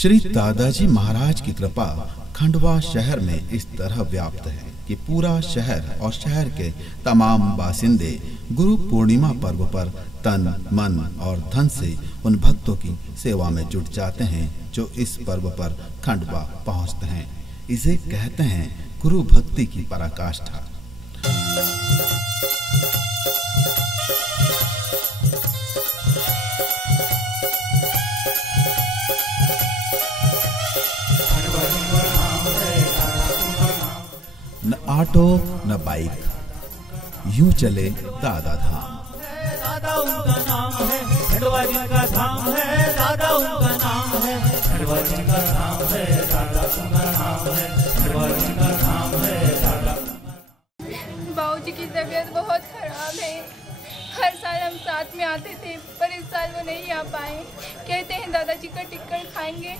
श्री दादाजी महाराज की कृपा खंडवा शहर में इस तरह व्याप्त है कि पूरा शहर और शहर के तमाम बासिंदे गुरु पूर्णिमा पर्व पर तन, मन और धन से उन भक्तों की सेवा में जुट जाते हैं जो इस पर्व पर खंडवा पहुंचते हैं। इसे कहते हैं गुरु भक्ति की पराकाष्ठा। न ऑटो न बाइक, यूं चले दादा धाम। दादा उनका नाम है, खंडवा जी का धाम है। दादा उनका नाम है, खंडवा जी का धाम है। दादा उनका नाम है, खंडवा जी का धाम है। दादा। बाबूजी की तबीयत बहुत खराब है। हर साल हम साथ में आते थे, पर इस साल वो नहीं आ पाए। कहते हैं दादाजी का टिक्कर खाएंगे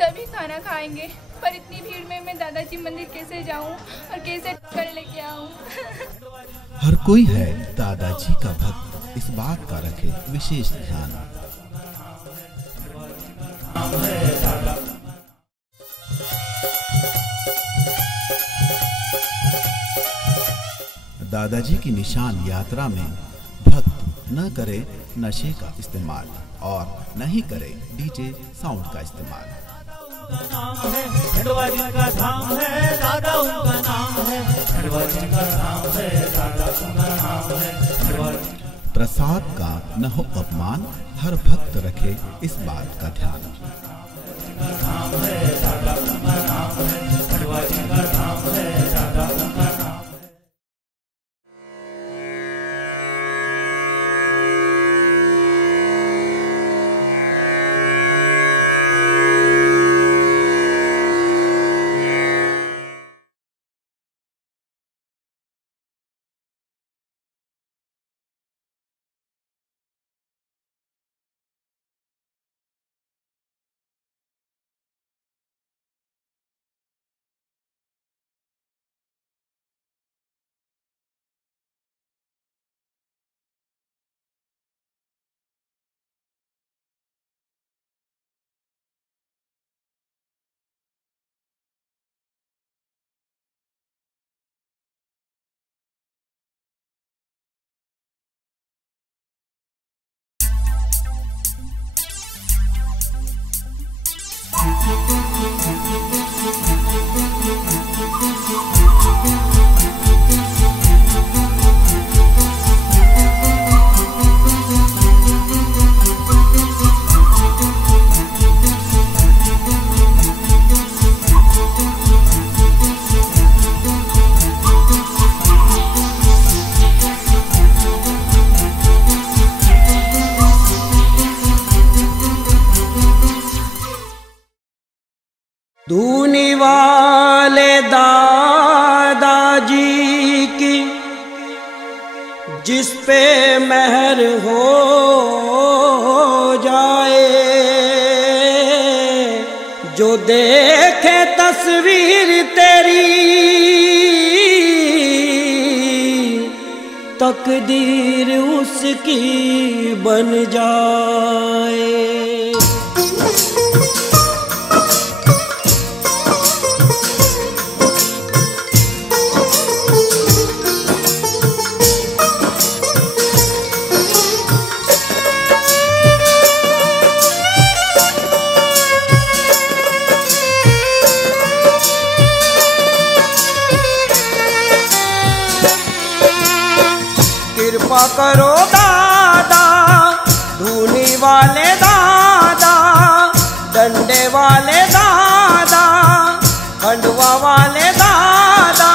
तभी खाना खाएंगे, पर इतनी भीड़ में मैं दादाजी मंदिर कैसे जाऊं और कैसे टिक्कर लेके आऊं। हर कोई है दादाजी का भक्त, इस बात का रखे विशेष ध्यान। दादाजी की निशान यात्रा में भक्त न करे नशे का इस्तेमाल और न ही करे डीजे साउंड का इस्तेमाल। खंडवा जी का धाम है, दादा उनका नाम है। खंडवा जी का धाम है, दादा उनका नाम है। प्रसाद का न हो अपमान, हर भक्त रखे इस बात का ध्यान। धूनी वाले दादाजी की जिस पे मेहर हो जाए, जो देखे तस्वीर तेरी तकदीर उसकी बन जाए। कृपा करो दादा, धूनी वाले दादा, डंडे वाले दादा, खंडवा वाले दादा,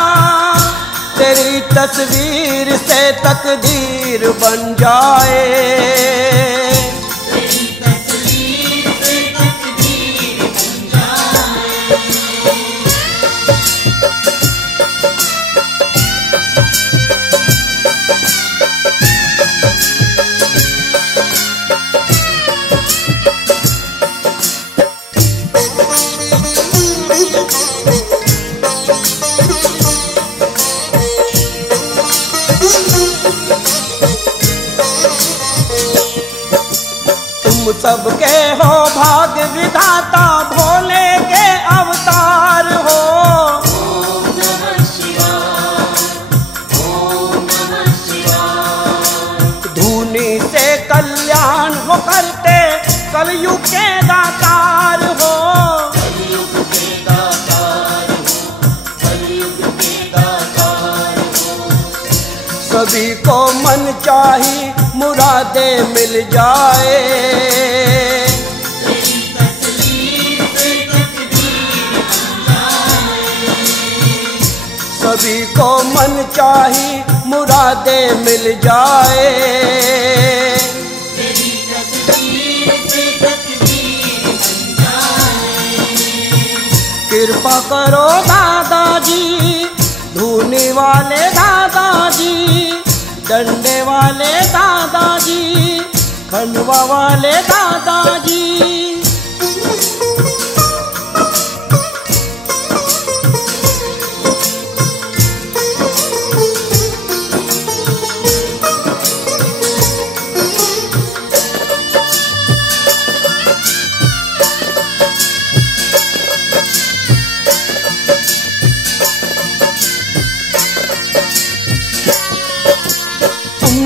तेरी तस्वीर से तकदीर बन जाए। भाग विधाता भोले के अवतार हो। ओम नमः शिवाय, ओम नमः शिवाय। धूनी से कल्याण हो करते कलयुग के दातार हो। कलयुग के दातार हो, कलयुग के दातार हो। सभी को मन चाही मुरादे मिल जाए। तेरी तकदीर से तकदीर बन जाए। सभी को मन चाही मुरादे मिल जाए। तेरी तकदीर से तकदीर बन जाए। कृपा करो दादाजी, धूनी वाले दादाजी, डंडे वाले दादाजी, खंडवा वाले दादाजी।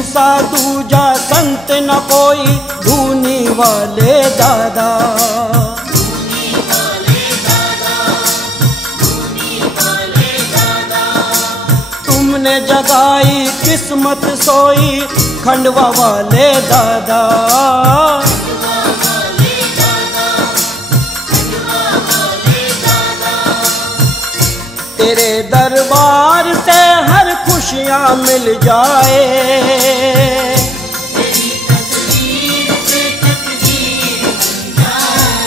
सा दूजा संत न कोई धूनी वाले दादा। धूनी वाले दादा, धूनी वाले दादा। तुमने जगाई किस्मत सोई खंडवा वाले दादा। खंडवा वाले दादा, खंडवा वाले दादा। तेरे दरबार से हर खुशियाँ मिल जाए। तेरी तकदीर से तकदीर बन जाए।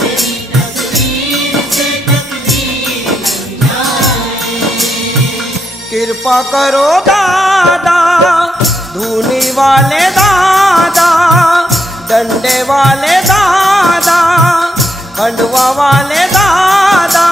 तेरी तकदीर से तकदीर बन जाए। कृपा करो दादा, धूनी वाले दादा, डंडे वाले दादा, खंडवा वाले दादा।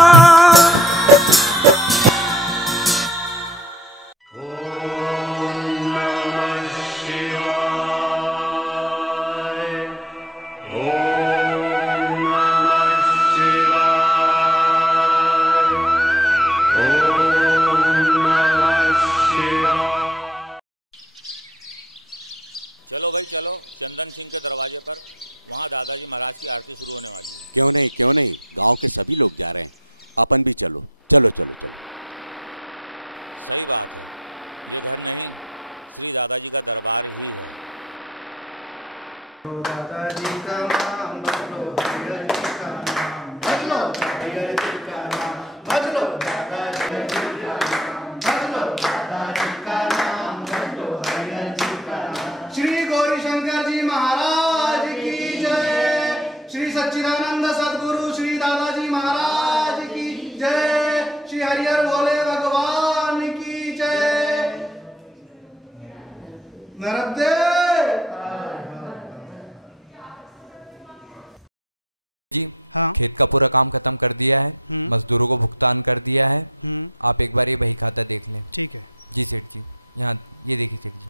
चलो भाई चलो, चंदन सिंह के दरवाजे पर वहाँ दादाजी महाराज की आरती शुरू होने वाली है। क्यों नहीं क्यों नहीं, गांव के सभी लोग जा रहे हैं, अपन भी चलो। चलो चलो चलो। सही बात है, ये घर नहीं श्री दादाजी का दरबार ही है। दादाजी का नाम बदलो, हरिहर जी का नाम बदलो, हरिहर जी का नाम बदलो, दादाजी का नाम बदलो, दादाजी का नाम बदलो, हरिहर जी का नाम। श्री गौरी शंकर जी महाराज की जय। श्री सच्चिदानंद सद्गुरु श्री दादाजी महाराज की जय। श्री हरिहर भोले भगवान की जय। नरब्दे जी हाँ। खेत का पूरा काम खत्म कर दिया है, मजदूरों को भुगतान कर दिया है। आप एक बार ये बही खाता देख लें। ठीक है जी सेठ जी, यहाँ ये देखिए सेठ जी।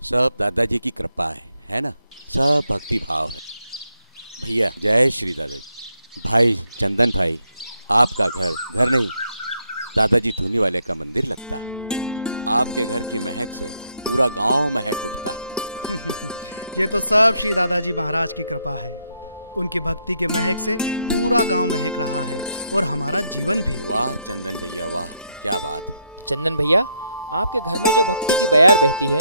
सब दादाजी की कृपा है ना, सब भक्ति भाव है। भैया जय श्री दादाजी। भाई चंदन भाई, आपका घर नहीं, दादाजी धूनी वाले का मंदिर लगता है। आपके घर की महक से पूरा गांव महक उठता है। ये तो सब श्री दादाजी महाराज की कृपा है। उनकी भक्ति के महक से पूरा गांव महक रहा है और हमारा जीवन भी। वाह चंदन भैया वाह, क्या बात है। चंदन भैया, आपके घर में जो भक्ति की बयार बहती है,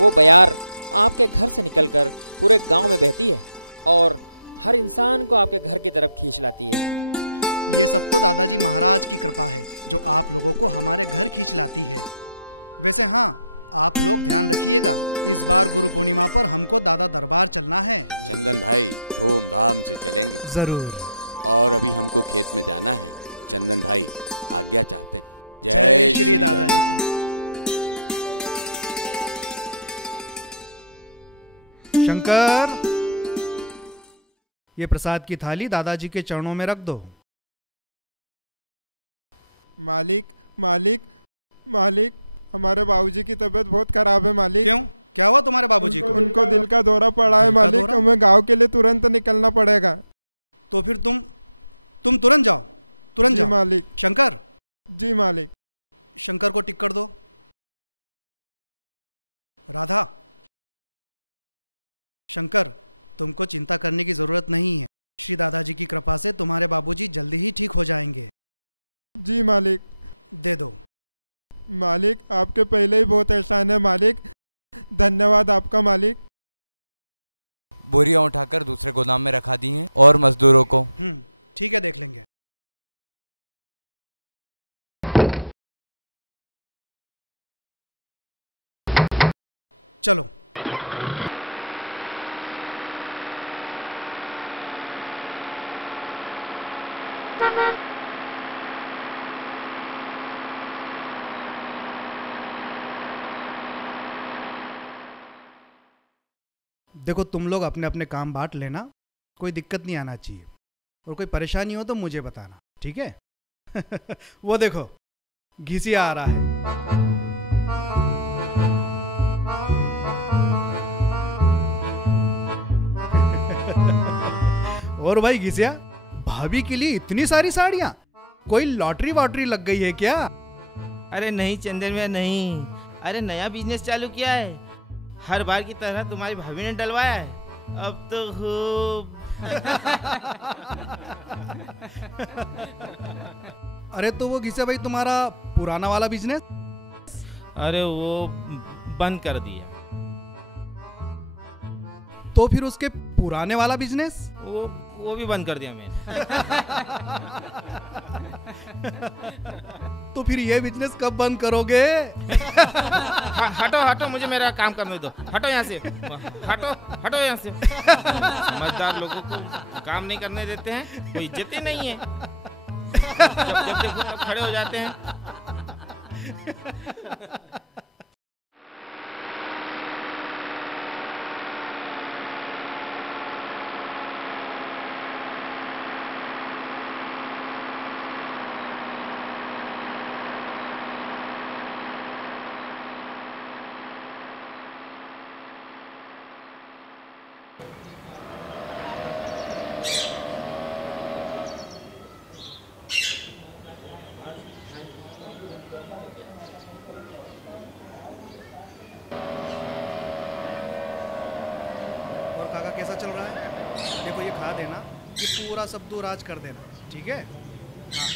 वो बयार आपके घर से निकलकर पूरे गांव में बहती है और हर इंसान को आपके घर की तरफ खींच लाती है। ये सब तो दादाजी महाराज की कृपा है जो आप लोगों को हमारे घर खींच लाती है। वैसे हाँ, आप लोग ध्यान रखिएगा, इस बार गुरु पूर्णिमा पर हमको दादा दरबार चलना है। चंदन भाई धूमधाम से चलेंगे जरूर। और अभी हमको खेत में जाना है। चंदन भाई आज्ञा चाहते हैं। जय श्री दादाजी। शंकर, ये प्रसाद की थाली दादाजी के चरणों में रख दो। मालिक मालिक मालिक, हमारे बाबूजी की तबीयत बहुत खराब है मालिक। क्यों? क्या हुआ तुम्हारे बाबूजी को? उनको दिल का दौरा पड़ा है मालिक, हमें गांव के लिए तुरंत निकलना पड़ेगा। तो फिर तुम तुरंत जाओ, तुरंत जाओ मालिक। शंकर। जी मालिक। शंकर को टिक कर दो। राधा, शंकर, तुमको चिंता करने की जरूरत नहीं है। श्री दादाजी की कृपा से तुम्हारे बाबूजी जल्दी ही ठीक हो जाएंगे। जी मालिक। दे दो। मालिक आपके पहले ही बहुत एहसान है मालिक, धन्यवाद आपका मालिक। बोरियां उठाकर दूसरे गोदाम में रखा दी हैं और मजदूरों को। ठीक है, देख लेंगे। चलो। देखो, तुम लोग अपने अपने काम बांट लेना, कोई दिक्कत नहीं आना चाहिए, और कोई परेशानी हो तो मुझे बताना, ठीक है? वो देखो, घिसिया आ रहा है। और भाई घिसिया, भाभी के लिए इतनी सारी साड़ियां, कोई लॉटरी वॉटरी लग गई है क्या? अरे नहीं चंदन भैया नहीं, अरे नया बिजनेस चालू किया है, हर बार की तरह तुम्हारी भाभी ने डलवाया है, अब तो खूब। अरे तो वो घिसे भाई तुम्हारा पुराना वाला बिजनेस? अरे वो बंद कर दिया। तो फिर उसके पुराने वाला बिजनेस? वो भी बंद कर दिया मैंने। तो फिर ये बिजनेस कब बंद करोगे? हटो हटो, मुझे मेरा काम करने दो, हटो यहाँ से, हटो हटो यहाँ से। समझदार लोगों को काम नहीं करने देते हैं, कोई इज्जत ही नहीं है। जब देखो तब खड़े हो जाते हैं। कैसा चल रहा है? देखो, ये खा देना, ये पूरा सब दूर आज कर देना, ठीक है? हाँ।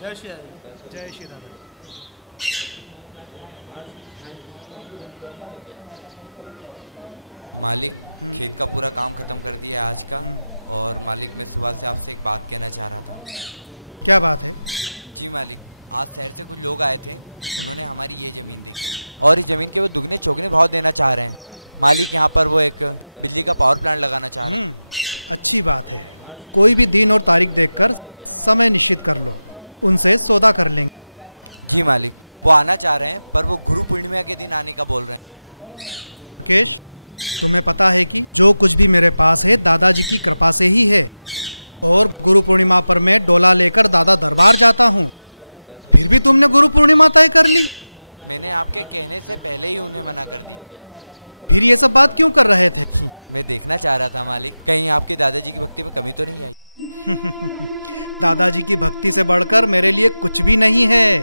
जय श्री दादा। जय श्री दादा। मालिक, खेत का पूरा काम खत्म कर दिया आज का, और मालिक मैं सुबह से आपसे एक बात कहना चाह रहा था। क्या बात है? जी मालिक, आज शहर से कुछ लोग आए थे, उन्होंने हमारी ये ज़मीन देखी और इस ज़मीन के वो दुगने चौगने भाव देना चाह रहे हैं। मालिक, यहाँ पर वो एक बिजली का पावर प्लांट लगाना चाह रहे हैं। अच्छी बात है, कोई भी दिन और तारीख देखकर समय निश्चित कर लो, उनसे सौदा कर लेंगे। जी मालिक, वो आना चाह रहे हैं, पर वो गुरु पूर्णिमा के दिन आने का बोल रहे हैं। राकेश, तुम्हें पता है कि जो कुछ भी मेरे पास है दादाजी की कृपा से ही है, और गुरु पूर्णिमा पर मैं डोला लेकर दादा दरबार जाता हूँ। फिर भी तुमने गुरु पूर्णिमा तय कर ली? मैंने आपके कहने से पहले ही उन्हें मना कर दी। फिर ये सब बात क्यों कर रहे थे? मैं देखना चाह रहा था मालिक, कहीं आपके दादाजी की भक्ति में कमी तो नहीं आई। दादाजी की भक्ति से बढ़कर मेरे लिए कुछ भी नहीं है।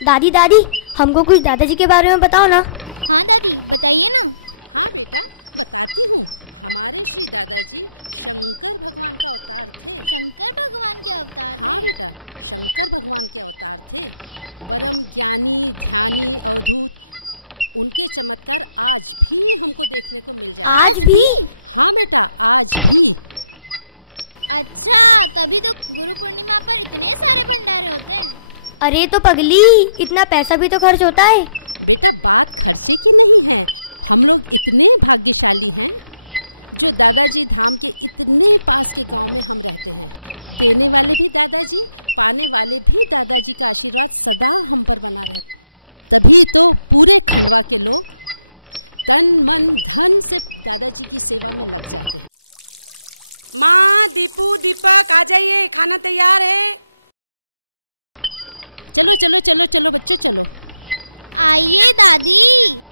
दादी दादी, हमको कुछ दादाजी के बारे में बताओ ना। हाँ दादी, बताइए ना। हाँ बेटा, बताती हूँ। हमारे श्री दादाजी शंकर भगवान का अवतार थे। शंकर भगवान के अवतार थे? हाँ बेटा, शंकर भगवान के अवतार थे। परम ज्ञानी, ध्यानी, अवधूत। उनके चमत्कार आज भी हमको देखने को मिल जाते। आज भी? हाँ बेटा, आज भी। अच्छा, तभी तो गुरु पूर्णिमा पर इतने सारे भंडारे होते हैं। अरे तो पगली, इतना पैसा भी तो खर्च होता है। बेटा, बात खर्चे की नहीं है, हम लोग इतने भाग्यशाली हैं जो दादाजी धाम के इतने पास के गांव में हम रहते हैं। देने वाले भी दादाजी, पाने वाले भी दादाजी का आशीर्वाद सदा हम पर बना रहता। तभी तो पूरे खंडवा के लोग तन मन धन से दादाजी की सेवा में लग जाते हैं। माँ, दीपू, दीपक आ जाइए, खाना तैयार है। चलो चलो चलो चलो बच्चों चलो। आइए दादी।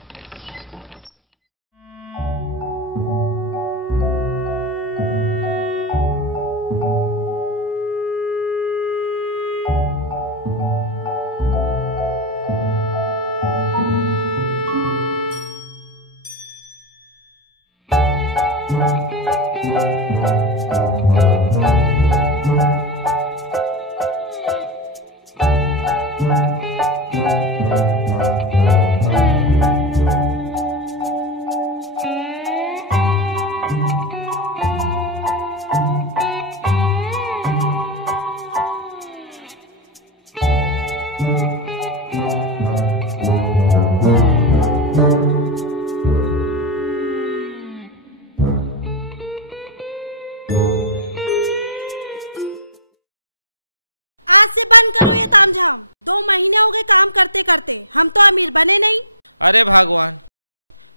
आज से बंद करो ये तामझाम। 2 महीने हो गए काम करते करते, हम तो अमीर बने नहीं। अरे भगवान,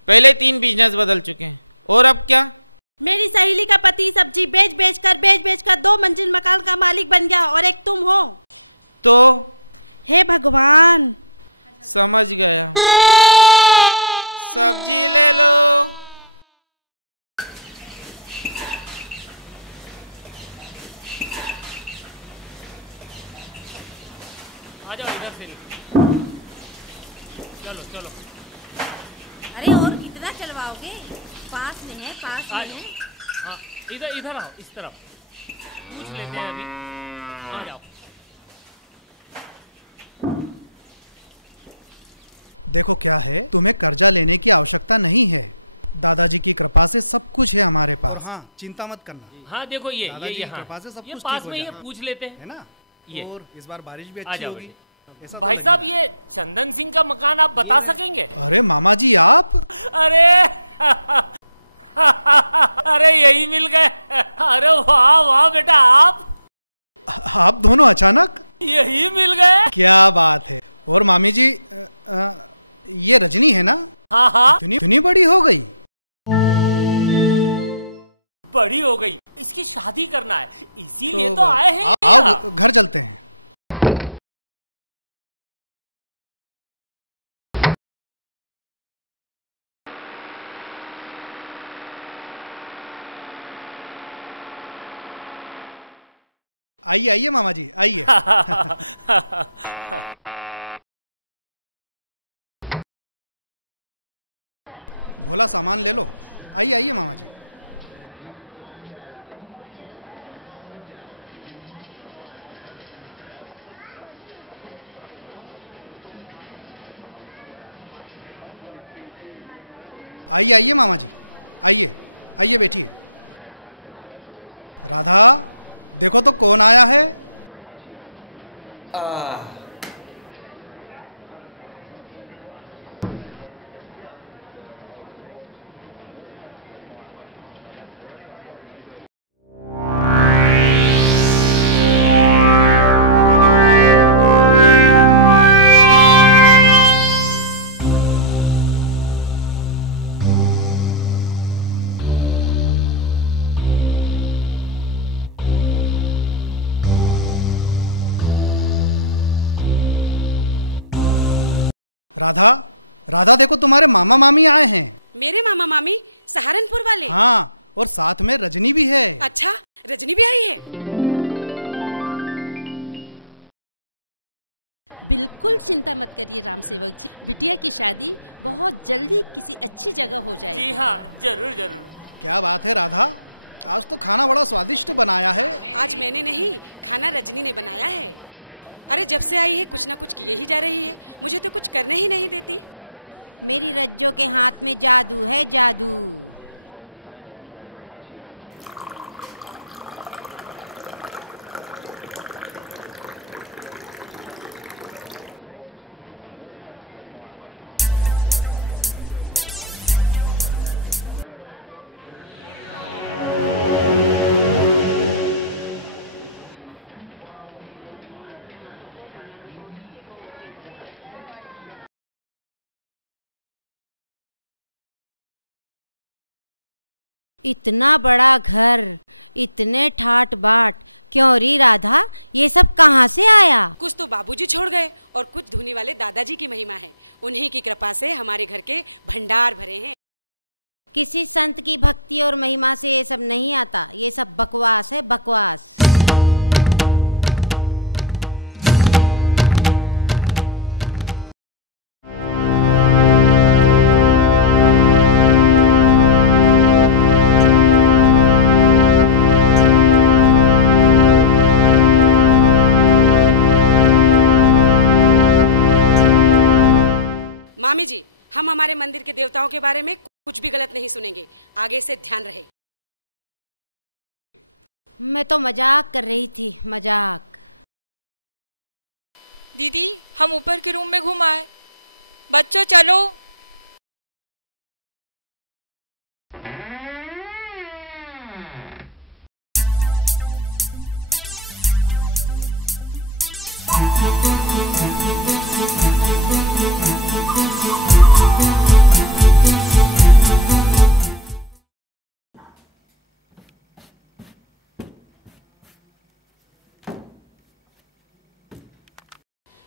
पहले 3 बिजनेस बदल चुके हैं और अब क्या? मेरी सहेली का पति सब्जी बेच बेच कर 2 मंजिल मकान का मालिक बन गया और एक तुम हो। तो हे भगवान। समझ गया। सब्जी ले लो। आ जाओ इधर से। चलो चलो। अरे और कितना चलवाओगे? पास में है, पास में है। हाँ, इधर इधर आओ, इस तरफ पूछ लेते हैं अभी। आ जाओ। देखो क्या है, तुम्हें कर्जा लेने की आवश्यकता नहीं है। दादाजी की कृपा से सब कुछ है हमारे पास। हाँ, चिंता मत करना। हाँ देखो ये दादाजी की यहाँ कृपा से सब ये कुछ पास ठीक हो में ही है, जाएगा। पूछ लेते हैं, है ना? ये और इस बार बारिश भी आ अच्छी जाओ होगी। बेटे। भाई साहब ये चंदन सिंह का मकान आप बता सकेंगे? अरे मामा जी आप। अरे अरे यही मिल गए। अरे वाह वाह बेटा, आप दोनों अचानक? यही मिल गए। क्या बात है। और मामी जी ये रजनी है ना? हाँ हाँ, इतनी बड़ी हो गई। बड़ी हो गई, इसकी शादी करना है, इसीलिए तो आए हैं। आओ घर चलते हैं। आइए आइए मामा जी आइए। भोला सामान ले लो। आइए आइए मामा जी। आइए आइए मामा जी आइए आइए बैठिए। राधा देखो तो कौन आया है। राधा राधा देखो तुम्हारे मामा मामी आए हैं। मेरे मामा मामी सहारनपुर वाले? हाँ, और साथ में रजनी भी है। अच्छा, रजनी भी आई है? बिल्कुल चिंता मत करिए राम सेवक जी, बिटिया की शादी बहुत जल्दी किसी अच्छी जगह हो जाएगी। जी हाँ, जरूर जरूर। क्या बात है राधा, आज तो खाना बड़ा स्वादिष्ट बनाया है। आज मैंने नहीं, खाना रजनी ने बनाया है। अरे जब से आई है कुछ ना कुछ किए ही जा रही है, मुझे तो कुछ करने ही नहीं देती। मेरी रज्जो के हाथ में जादू है, जादू। इतना बड़ा घर, इतने ठाट बाट, क्यों री राधा, ये सब कहाँ से आया? कुछ तो बाबूजी छोड़ गए और कुछ धुनी वाले दादाजी की महिमा है। उन्हीं की कृपा से हमारे घर के भंडार भरे हैं। किसी संत की भक्ति और महिमा से ये सब नहीं आता, ये सब बकवास है, बकवास। मामी जी, हम हमारे मंदिर के देवताओं के बारे में कुछ भी गलत नहीं सुनेंगे, आगे से ध्यान रहे। मैं तो मजाक कर रही थी, मजाक। दीदी, हम ऊपर के रूम में घूम आए। बच्चों चलो।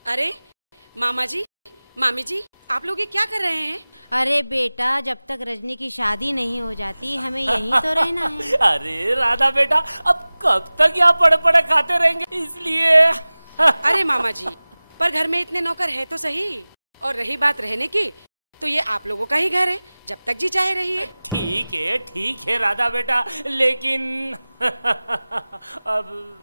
अरे मामा जी, मामी जी, आप लोग ये क्या कर रहे हैं? अरे बेटा, जब तक रजनी की शादी नहीं हो जाती हमें यहीं तो रहना है। अरे राधा बेटा, अब कब तक यहाँ पड़े पड़े खाते रहेंगे, इसलिए। अरे मामा जी, पर घर में इतने नौकर है तो सही। और रही बात रहने की, तो ये आप लोगों का ही घर है, जब तक जी चाहे रहिए। ठीक है राधा बेटा, लेकिन अब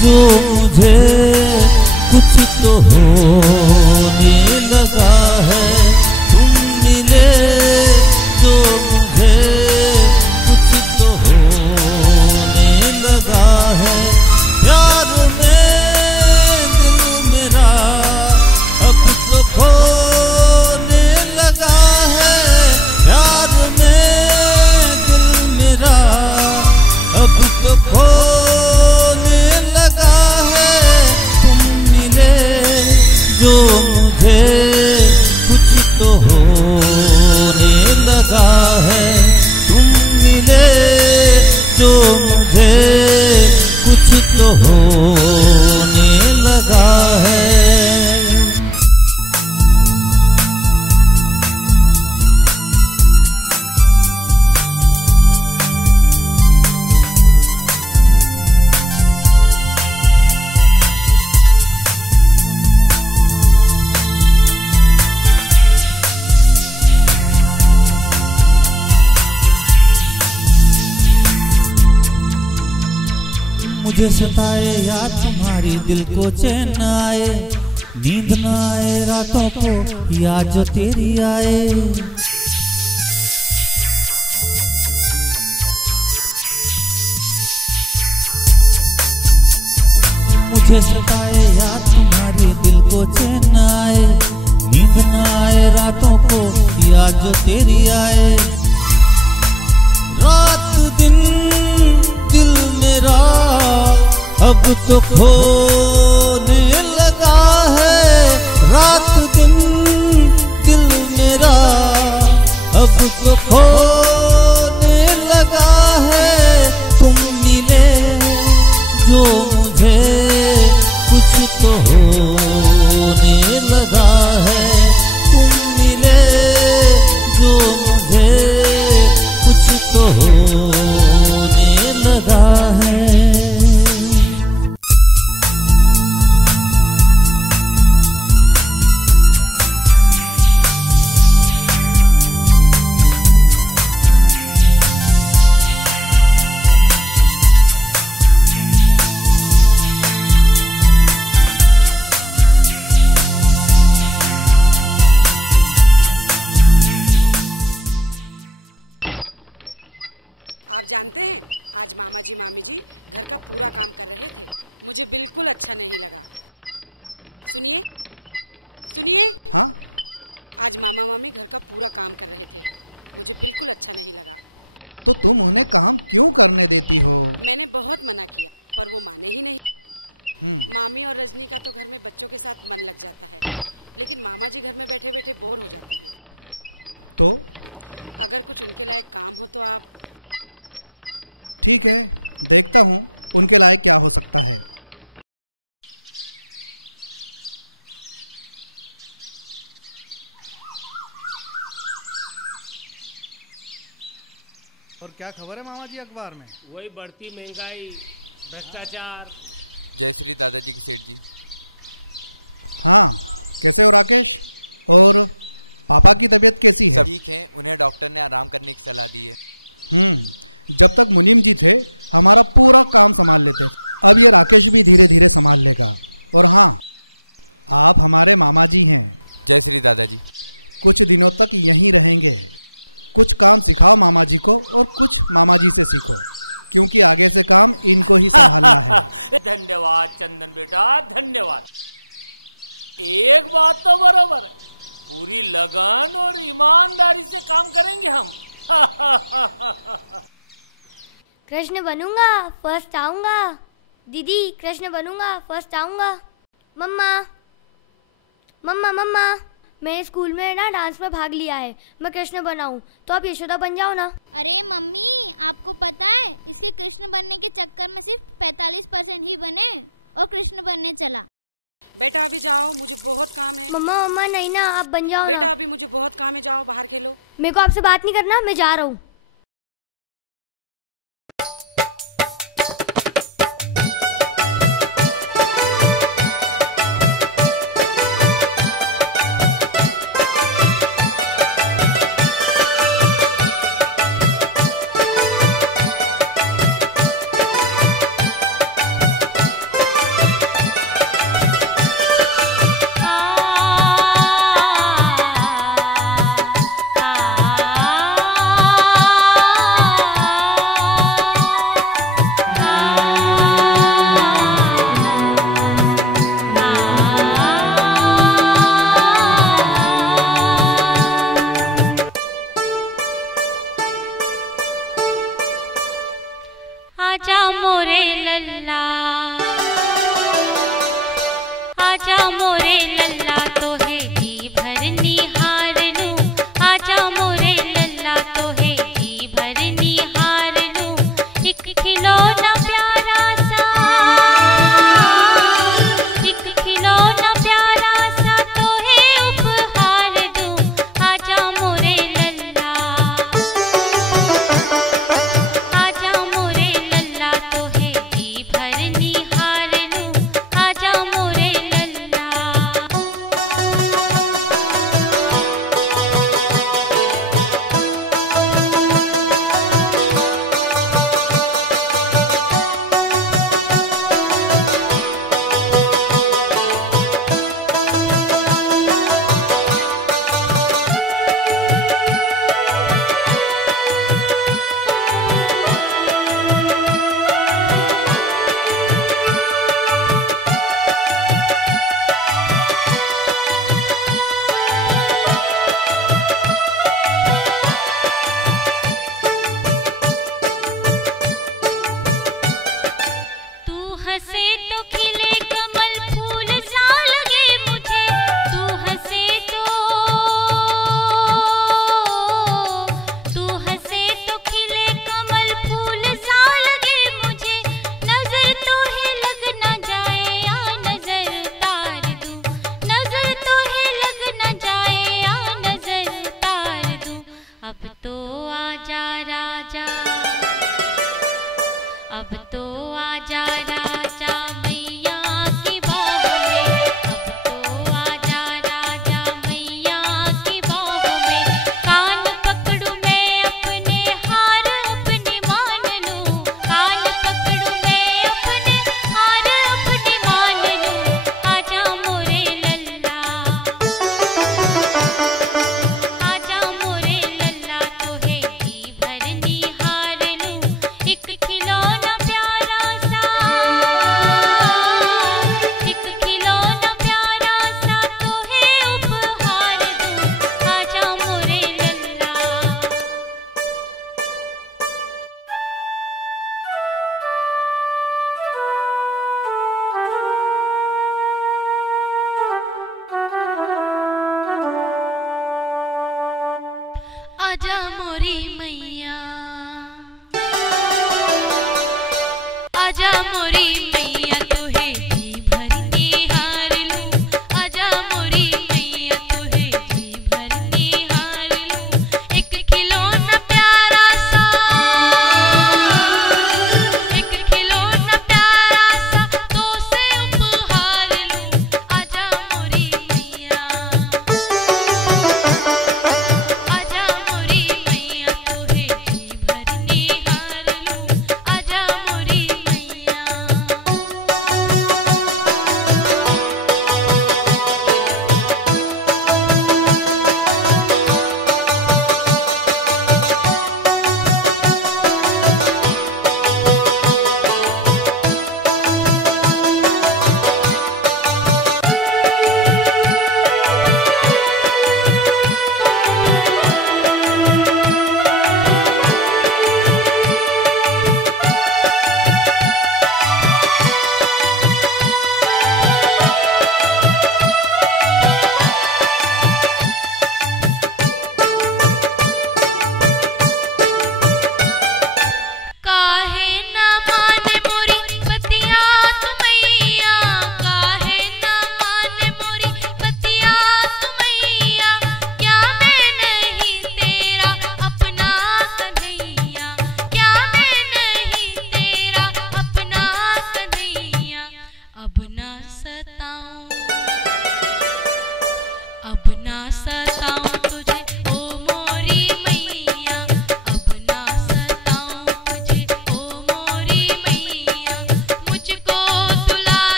जो मुझे कुछ तो होने लगा है, तुम मिले जो मुझे कुछ तो होने लगा है। प्यार में दिल मेरा अब तो खोने लगा है, प्यार में दिल मेरा अब तो खोने लगा है। तुम मिले जो मुझे कुछ तो होने लगा है, तुम मिले जो मुझे कुछ तो होने लगा है। मुझे सताए याद तुम्हारी, दिल को चैन न आए, नींद न आए रातों को याद जो तेरी आए। मुझे सताए याद तुम्हारी, दिल को चैन न आए, नींद न आए रातों को याद जो तेरी आए। रात दिन दिल मेरा अब तो खोने लगा है, रात दिन दिल मेरा अब तो खोने लगा है। तुम मिले जो मुझे कुछ तो होने लगा है, तुम मिले जो मुझे कुछ तो होने लगा है। आप जानते हैं, आज मामा जी मामी जी घर का पूरा काम कर रहे थे, मुझे बिल्कुल अच्छा नहीं लगा। सुनिए सुनिए। हाँ? आज मामा मामी घर का पूरा काम कर रहे थे, मुझे बिल्कुल अच्छा नहीं लगा। तो तुम उन्हें काम क्यों करने देती हो? मैंने बहुत मना किया पर वो माने ही नहीं। मामी और रजनी का तो घर में बच्चों के साथ मन लग जाता है, लेकिन मामा जी घर में बैठे बैठे बोर हो जाते हैं। तो अगर कुछ उनके लायक काम हो तो आप। ठीक है, देखता हूँ उनके लायक क्या हो सकता है। और क्या खबर है मामा जी अखबार में? वही बढ़ती महंगाई, भ्रष्टाचार। जय श्री दादाजी की सेठ जी। हाँ, कैसे हो राकेश? और पापा की तबीयत कैसी है? ठीक है, उन्हें डॉक्टर ने आराम करने की सलाह दी है। जब तक मुनीम जी थे हमारा पूरा काम संभाल लेते, अब ये राकेश भी धीरे धीरे संभाल लेगा। और हाँ, आप हमारे मामा जी हैं। जय श्री दादाजी। कुछ दिनों तक यहीं रहेंगे। कुछ काम सिखाओ मामा जी को और कुछ मामा जी से सीखो, क्योंकि आगे से काम इनको ही संभालना है। धन्यवाद चंदन बेटा, धन्यवाद। एक बात तो बरोबर है, पूरी लगन और ईमानदारी से काम करेंगे हम। कृष्ण बनूंगा, फर्स्ट आऊंगा। दीदी कृष्ण बनूंगा, फर्स्ट आऊंगा। मम्मा मम्मा मम्मा, मैं स्कूल में ना डांस में भाग लिया है, मैं कृष्ण बनाऊं तो आप यशोदा बन जाओ ना। अरे मम्मी, आपको पता है इसके कृष्ण बनने के चक्कर में सिर्फ 45% ही बने और कृष्ण बनने चला। बेटा अभी जाओ, मुझे बहुत काम है। मम्मा मम्मा नहीं ना, आप बन जाओ बेटा ना। अभी मुझे बहुत काम है, जाओ बाहर खेलो। मेरे को आपसे बात नहीं करना, मैं जा रहा हूँ। आजा मोरे लल्ला, आजा मोरे लल्ला तोहे जी भर निहार लूं। आजा मोरे लल्ला तोहे जी भर निहार लूं। एक खिलौना प्यारा सा, एक खिलौना प्यारा सा तोहे उपहार दूं। आजा मोरे लल्ला, आजा मोरे लल्ला तोहे जी भर निहार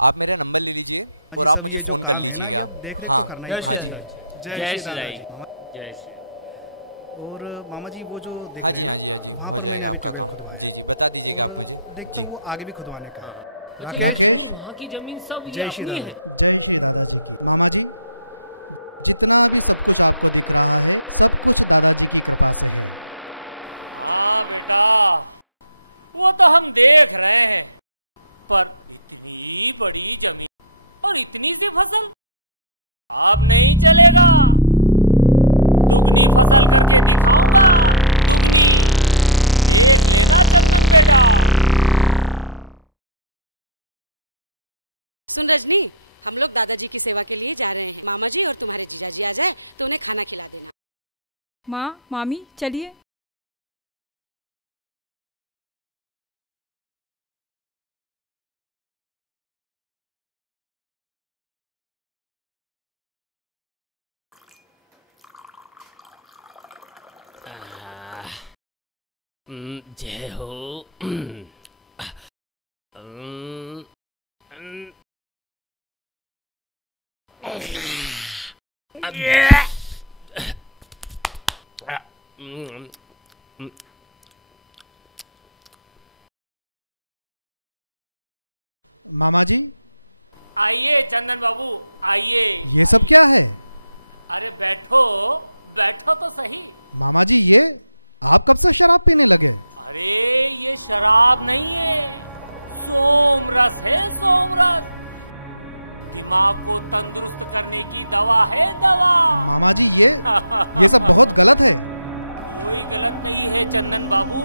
आप मेरा नंबर ले लीजिए और आप मुझे फ़ोन कर लीजिएगा। हाँ हाँ जी। जय श्री और मामा जी वो जो हाँ जी हाँ जी हाँ जी, हो जाएगा आपका काम। जी जी, बता दीजिएगा आप मुझे जी। वो आगे भी खुदवाने का। राकेश, वहाँ की जमीन सब ये जय श्री अपनी है। दादा, जय श्री दादाजी की। मामा जी, जितना भी सब कुछ आपको दिख रहा है सब कुछ दादाजी की कृपा से है। हाँ बेटा, वो तो हम देख रहे हैं, पर इतनी बड़ी जमीन और इतनी सी फसल अब नहीं चलेगा। दुगनी फसल करके दिखाऊंगा, दुगनी। देख लेना चंदन बेटा। सुन रजनी, हम लोग दादाजी की सेवा के लिए जा रहे हैं। मामा जी और तुम्हारे जीजाजी आ जाए तो उन्हें खाना खिला देना। माँ, मामी, चलिए। जय हो। मामा जी, आइए चंदन बाबू, आइए। ये सब क्या है? अरे बैठो, बैठो तो सही। मामा जी, ये आप कब से शराब पीने लगे? अरे ये शराब नहीं है, सोमरस है, सोमरस। दिमाग को तंदुरुस्त करने की दवा है, दवा। मामा जी, ये सब बहुत गलत है। कोई गलत नहीं है चंदन बाबू।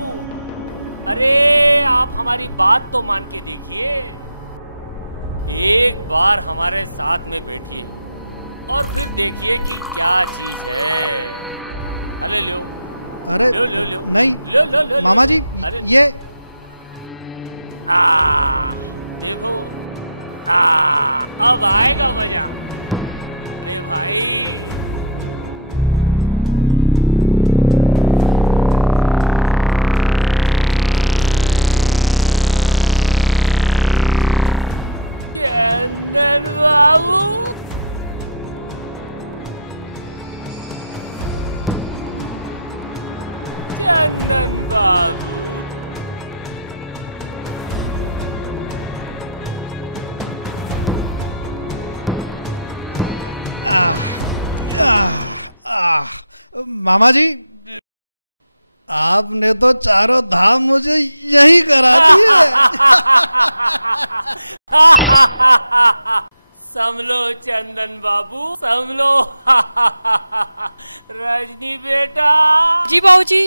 अरे आप हमारी बात तो मान के देखिए। एक बार हमारे साथ में बैठिए और फिर देखिए कि क्या चीज है। अरे लो, अरे लो, लो, लो, नहीं लो, लो, लो, मामा जी, अरे ये देखो, अब आएगा मजा। अरे भाई, चंदन बाबू, चंदन बाबू, मामा जी, आपने तो चारों धाम मुझे यही करा दिए। संभलो चंदन बाबू, संभलो। रजनी बेटा। जी बाबूजी।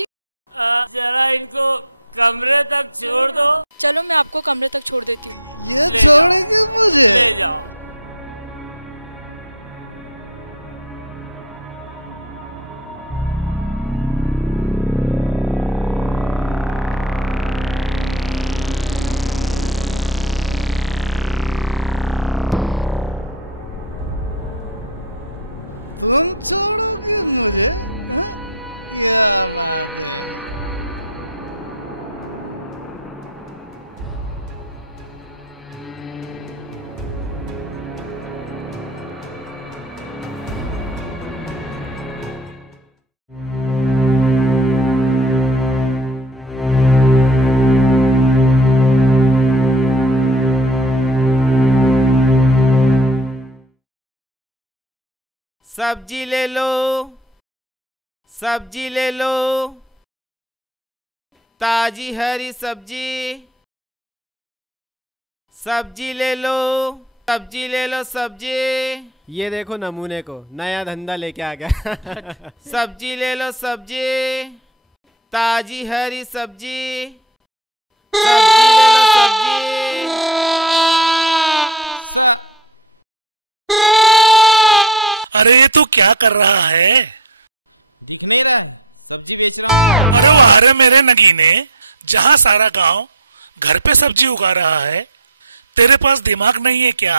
जरा इनको कमरे तक छोड़ दो। चलो मैं आपको कमरे तक छोड़ देती हूँ। ये छोड़ेंगे मुझे? ले जाओ। तुम छोड़ोगे मुझे? हा? क्या बात है। सब्जी ले लो, सब्जी ले लो, ताजी हरी सब्जी। सब्जी ले लो, सब्जी ले लो, सब्जी। ये देखो नमूने को, नया धंधा लेके आ गया। सब्जी ले लो, सब्जी, ताजी हरी सब्जी। सब्जी ले लो, सब्जी। अरे ये तू क्या कर रहा है? दिख नहीं रहा है, सब्जी बेच रहा हूँ। अरे वाह रे मेरे नगीने, जहाँ सारा गांव घर पे सब्जी उगा रहा है, तेरे पास दिमाग नहीं है क्या?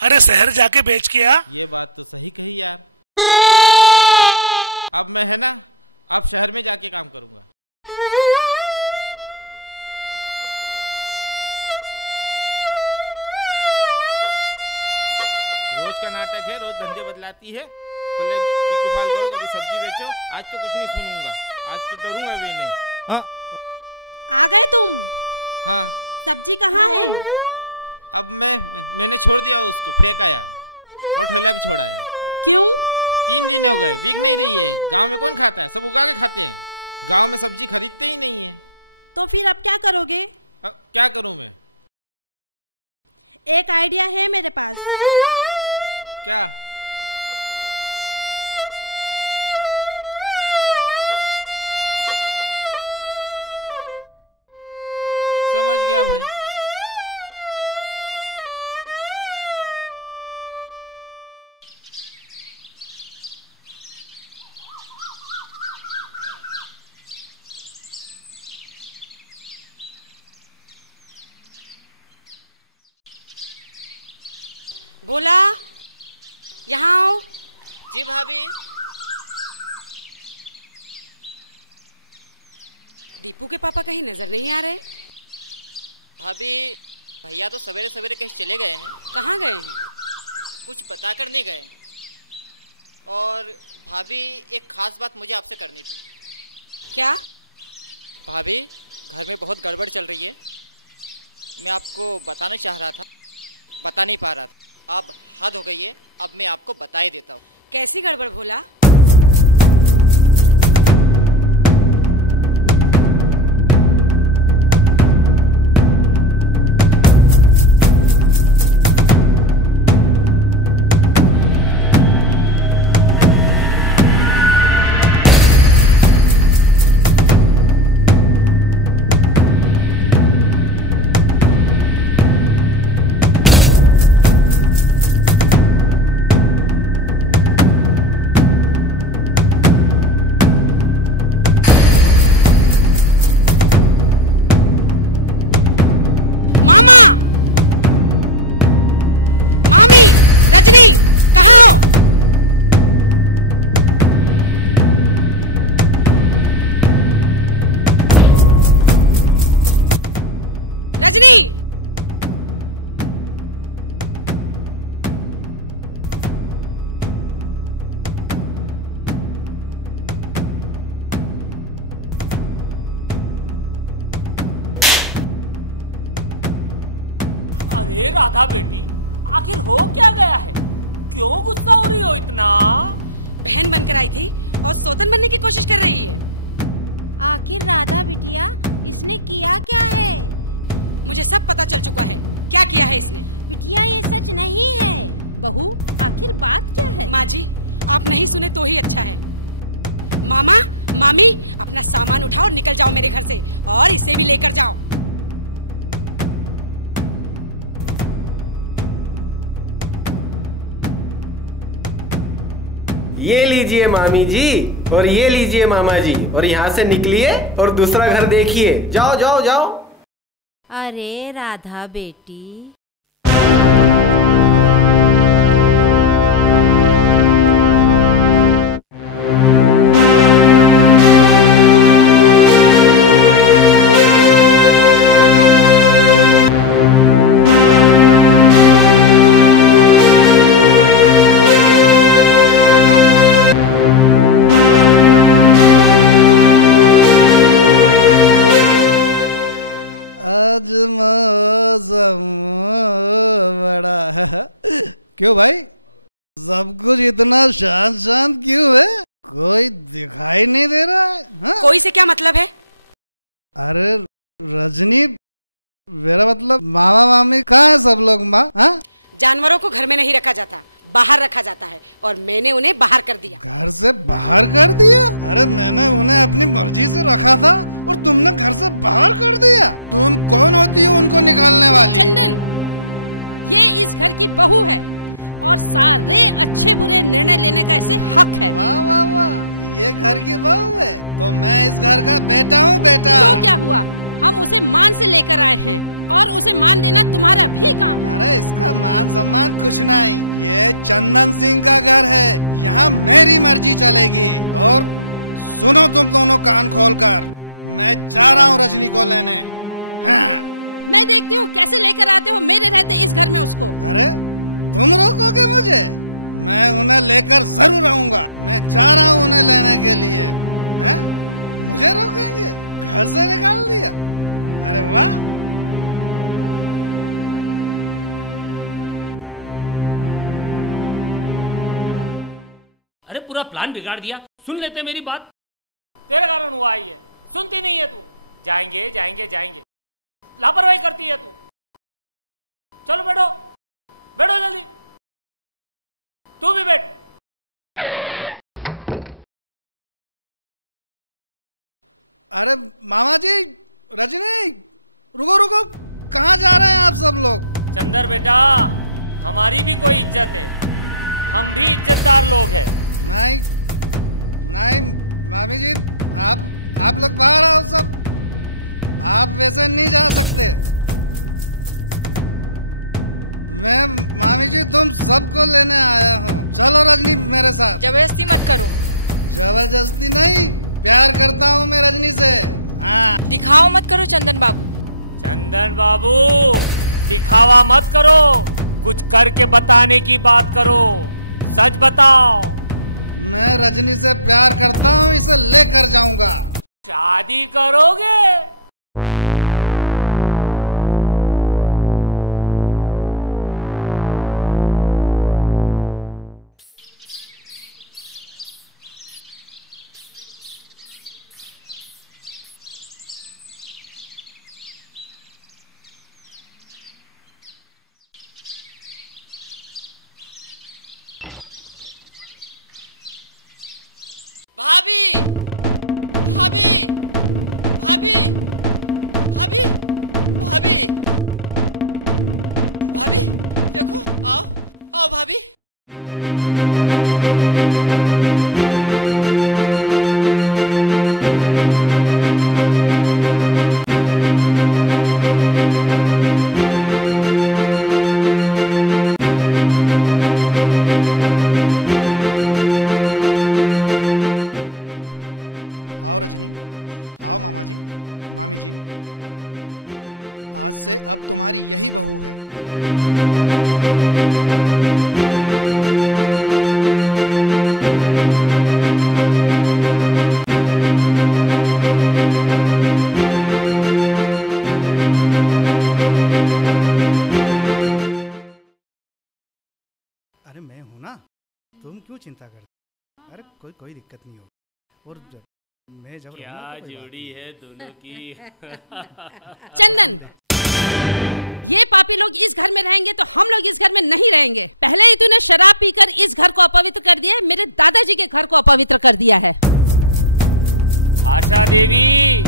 अरे शहर जाके बेच के आ। ये बात तो सही कही यार। अब मैं है ना, अब शहर में जाके काम करूंगा। नाटक है, रोज धंधे बदलाती है। पहले पीको फाल करो, कभी सब्जी बेचो। आज तो कुछ नहीं सुनूंगा, आज तो डरूंगा भी नहीं। आ गए तुम? हाँ। सब्जी कहाँ है? अब मैंने छोड़ दिया उसको, फेंक आया और ठेला भी छोड़ आया। क्यों? 3 दिन हो गए, बिक नहीं रही है। गांव में कौन खाता है? सब उगा के खाते हैं। गांव में सब्जी खरीदते ही नहीं है। तो फिर अब क्या करोगे? अब क्या करूं मैं? एक आइडिया है मेरे पास। क्या? समझ गया भाई। भोला, यहाँ आओ। जी भाभी। दीपू के पापा कहीं नजर नहीं आ रहे। भाभी, भैया तो सवेरे सवेरे कहीं चले गए हैं। कहाँ गए हैं? कुछ बता कर नहीं गए। और भाभी, एक खास बात मुझे आपसे करनी थी। क्या? भाभी, घर में बहुत गड़बड़ चल रही है। मैं आपको बताना चाह रहा था, बता नहीं पा रहा था। अब हद हो गई है, अब मैं आपको बता ही देता हूँ। कैसी गड़बड़ भोला? रजनी, कहाँ हो? रजनी! अरे राधा बेटी, आखिर हो क्या गया है? क्यों गुस्सा हो रही हो इतना? बहन बनकर आई थी और सौतन बनने की कोशिश कर रही है। आखिर राधा बिटिया, इसने किया क्या है? मुझे सब पता चल चुका है। क्या किया है इसने? बिटिया, ये सच नहीं है। बहू, आखिर बात क्या है? माँ जी, आप नहीं सुने तो ही अच्छा है। मामा, मामी, अपना सामान उठाओ और निकल जाओ मेरे घर से, और इसे भी लेकर जाओ। ये लीजिए मामी जी, और ये लीजिए मामा जी, और यहाँ से निकलिए और दूसरा घर देखिए। जाओ जाओ जाओ। अरे राधा बेटी, क्यों भाई, सब कुछ इतना शांत शांत क्यों है? कोई दिखाई नहीं दे रहा है? हाँ? कोई से क्या मतलब है? अरे रजनी, मेरा मतलब मामा मामी कहाँ है सब लोग? माँ, हाँ? जानवरों को घर में नहीं रखा जाता, बाहर रखा जाता है, और मैंने उन्हें बाहर कर दिया। घर से बाहर कर दिया? अरे मैंने उन्हें अपनी मर्जी से रखा था और तुमने घर से बाहर कर दिया। तुम कौन होती हो उनको निकालने वाली? चंदन, ये इस घर की बहू है और सारे अच्छे बुरे निर्णय लेने का इसे हक है। वाह वाह वाह, ये घर की बहू है तो मैं इस घर का बेटा हूँ। बेटा तो क्या हुआ, हम उसे मान से लेकर आए हैं और उसे मान देना तुम्हारा भी काम है। अरे इसका मान सम्मान कुछ नहीं, ये चंदन सिंह का घर है, यहाँ मेरी मर्जी चलेगी। और सुनो तुम दोनों कान खोलकर, मैं जा रहा हूँ रजनी को लेने। हाँ। मैं देखती हूँ कैसे लेकर आते हो मेरे रहते इस घर में उसको। अरे तुम रोकोगे मुझे? मैं उन्हें लेकर जरूर आऊंगा। मैं जा रहा हूँ उन्हें लेने के लिए। हैं? मुझे रोकेंगे? घर से निकाल दिया? अरे वाह। अरे पूरा प्लान बिगाड़ दिया। सुन लेते मेरी बात। तेरे कारण हुआ ही है, सुनती नहीं है तू। जाएंगे जाएंगे जाएंगे, लापरवाही करती है तू। चलो बैठो, बैठो जल्दी। तू भी बैठ। अरे मामा जी, रजनी, रुको रुको, कहाँ जा रहे हैं आप सब लोग? चंदर बेटा, हमारी भी कोई इज्जत है, हम भी इज्जतदार लोग हैं। नहीं नहीं मामी जी, आप लोग बाहर आओ सब। आप वैसे नहीं जा सकते। मैं मामी जी तुम सबको लेने आया हूँ। चलो रजनी मेरे साथ। जबरदस्ती मत करो। जबरदस्ती नहीं, प्यार करता हूँ मैं रजनी से। हाँ। दिखावा मत करो चंदन बाबू। चंदन बाबू, दिखावा मत करो, कुछ करके बताने की बात करो। सच बताओ। मैं रजनी से प्यार करता हूँ, इसे लेकर जाऊंगा। शादी करोगे? भाभी, भाभी, भाभी, भाभी, भाभी, भाभी, देखो, आओ, आओ भाभी। आओ रजनी, आओ मामा जी, मामी जी, आज से अब तुम्हारी यही बहू है। अरे मैं हूं ना, तुम क्यों चिंता करते? अरे कोई दिक्कत नहीं होगी। और मैं जब क्या जोड़ी है दोनों की। चंदन, ये पापी लोग इस घर में रहेंगे तो हम लोग इस घर में नहीं रहेंगे। पहले ही तूने शराब पीकर इस घर को अपवित्र कर दिया, मेरे दादाजी के घर को अपवित्र कर दिया है। आशा देवी,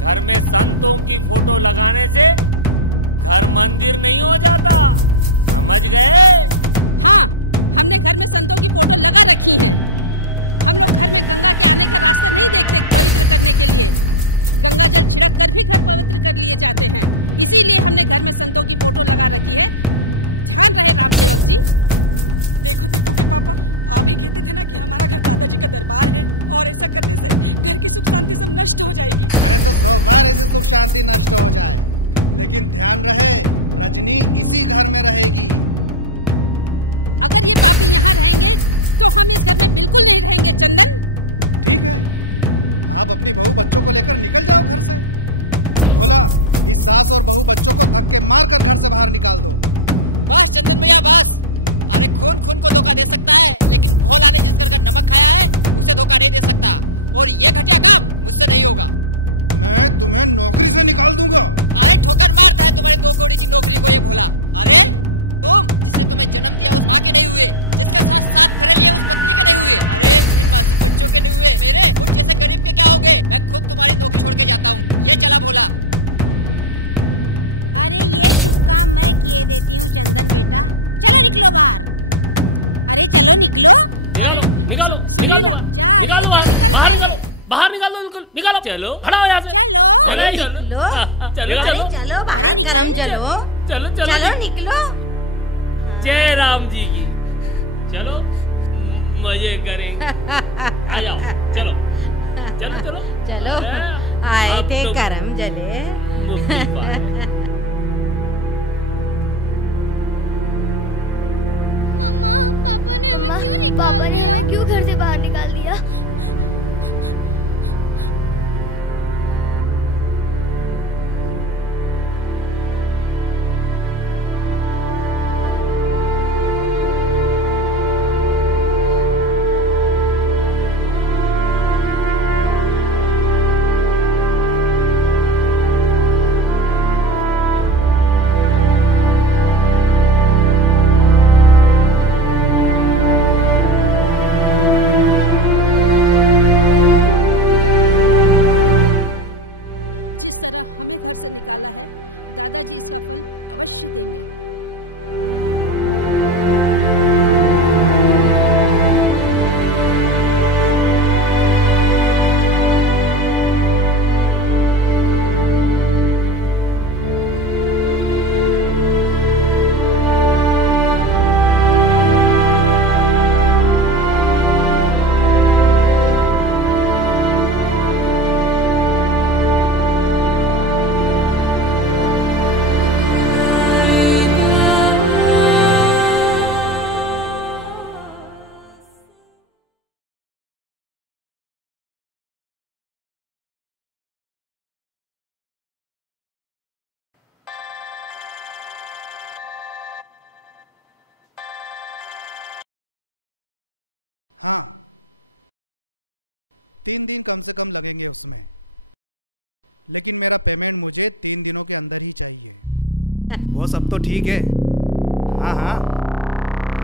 घर में संतों की फोटो लगाने से घर मंदिर नहीं हो जाता, समझ गए? हाँ, हमने घर में संतों की फोटो लगा रखी है। हम लोग घर में गंगा के आने का रास्ता नहीं देखते पवित्र करने के लिए। गंगा जल छिड़क कर भी घर पवित्र कर लिए जाते हैं, इसीलिए हमने घर में संतों की फोटो लगा रखी है। ध्यान रहे राम सेवक जी। देखो दीपू के पापा, आप ही कहते थे ना कि हमारा घर दादाजी का दरबार है और ऐसा करने से घर की सुख शांति सब नष्ट हो जाएगी। अरे तो 100 बार ऐसी सुख शांति नष्ट हो जाए, लेकिन ध्यान रहे रजनी इसी घर में रहेगी। अगर ये पापी यहाँ रहेंगे तो हम इस घर में बिल्कुल नहीं रहेंगे। चंदन, ठीक है, आप अपनी बहू बच्चों को लेकर निकल जाओ घर से। भोला, इस सास और बहू बच्चों को धक्के मारकर घर से बाहर निकाल दो। बस चंदन भैया बस। अरे खून को धोखा दे सकता है, लेकिन भोला ने जिस घर का नमक खाया है उसे धोखा नहीं दे सकता। और ये घटिया काम मुझसे नहीं होगा। मैं तुम्हें नौकरी से निकाल दूंगा। अरे ठोकर मारता है तुम्हारी 2 कौड़ी की नौकरी को ये भोला। अरे तुम जिसने तुम्हें जन्म दिया उस माँ के नहीं हुए, जिसके साथ 7 फेरे लिए उस पत्नी के नहीं हुए, अरे इन मासूम बच्चों के नहीं हुए, मेरे उन जैसे गरीब के क्या हो गए? मैं खुद तुम्हारी नौकरी छोड़ के जाता हूँ। ये चला भोला। अरे ये शुभ काम मैं किए देती हूँ चंदन बेटा। चलो निकलो बाहर। अरे चलो निकलो। अरे निकालो, सुनिए ना, जा अरे चल निकल पहले। बाहर निकालो, बिल्कुल निकालो। चलो हटाओ यहाँ से। चलो चलो चलो चलो अरे निकल चलो चलो चलो निकलो। जय राम जी की। चलो मजे करेंगे। आ जाओ, चलो चलो चलो चलो। आए थे करम जले। मम्मा, पापा ने मामा, क्यों निकाल पापा ने दिया? हमें क्यों घर से बाहर निकाल दिया? जिस तरह हमें घर से निकाला है, दादाजी इसका फल अवश्य देंगे। हाँ, 3 दिन कम से कम लगेंगे उसमें, लेकिन मेरा पेमेंट मुझे 3 दिनों के अंदर ही चाहिए। वो सब तो ठीक है, हाँ हाँ,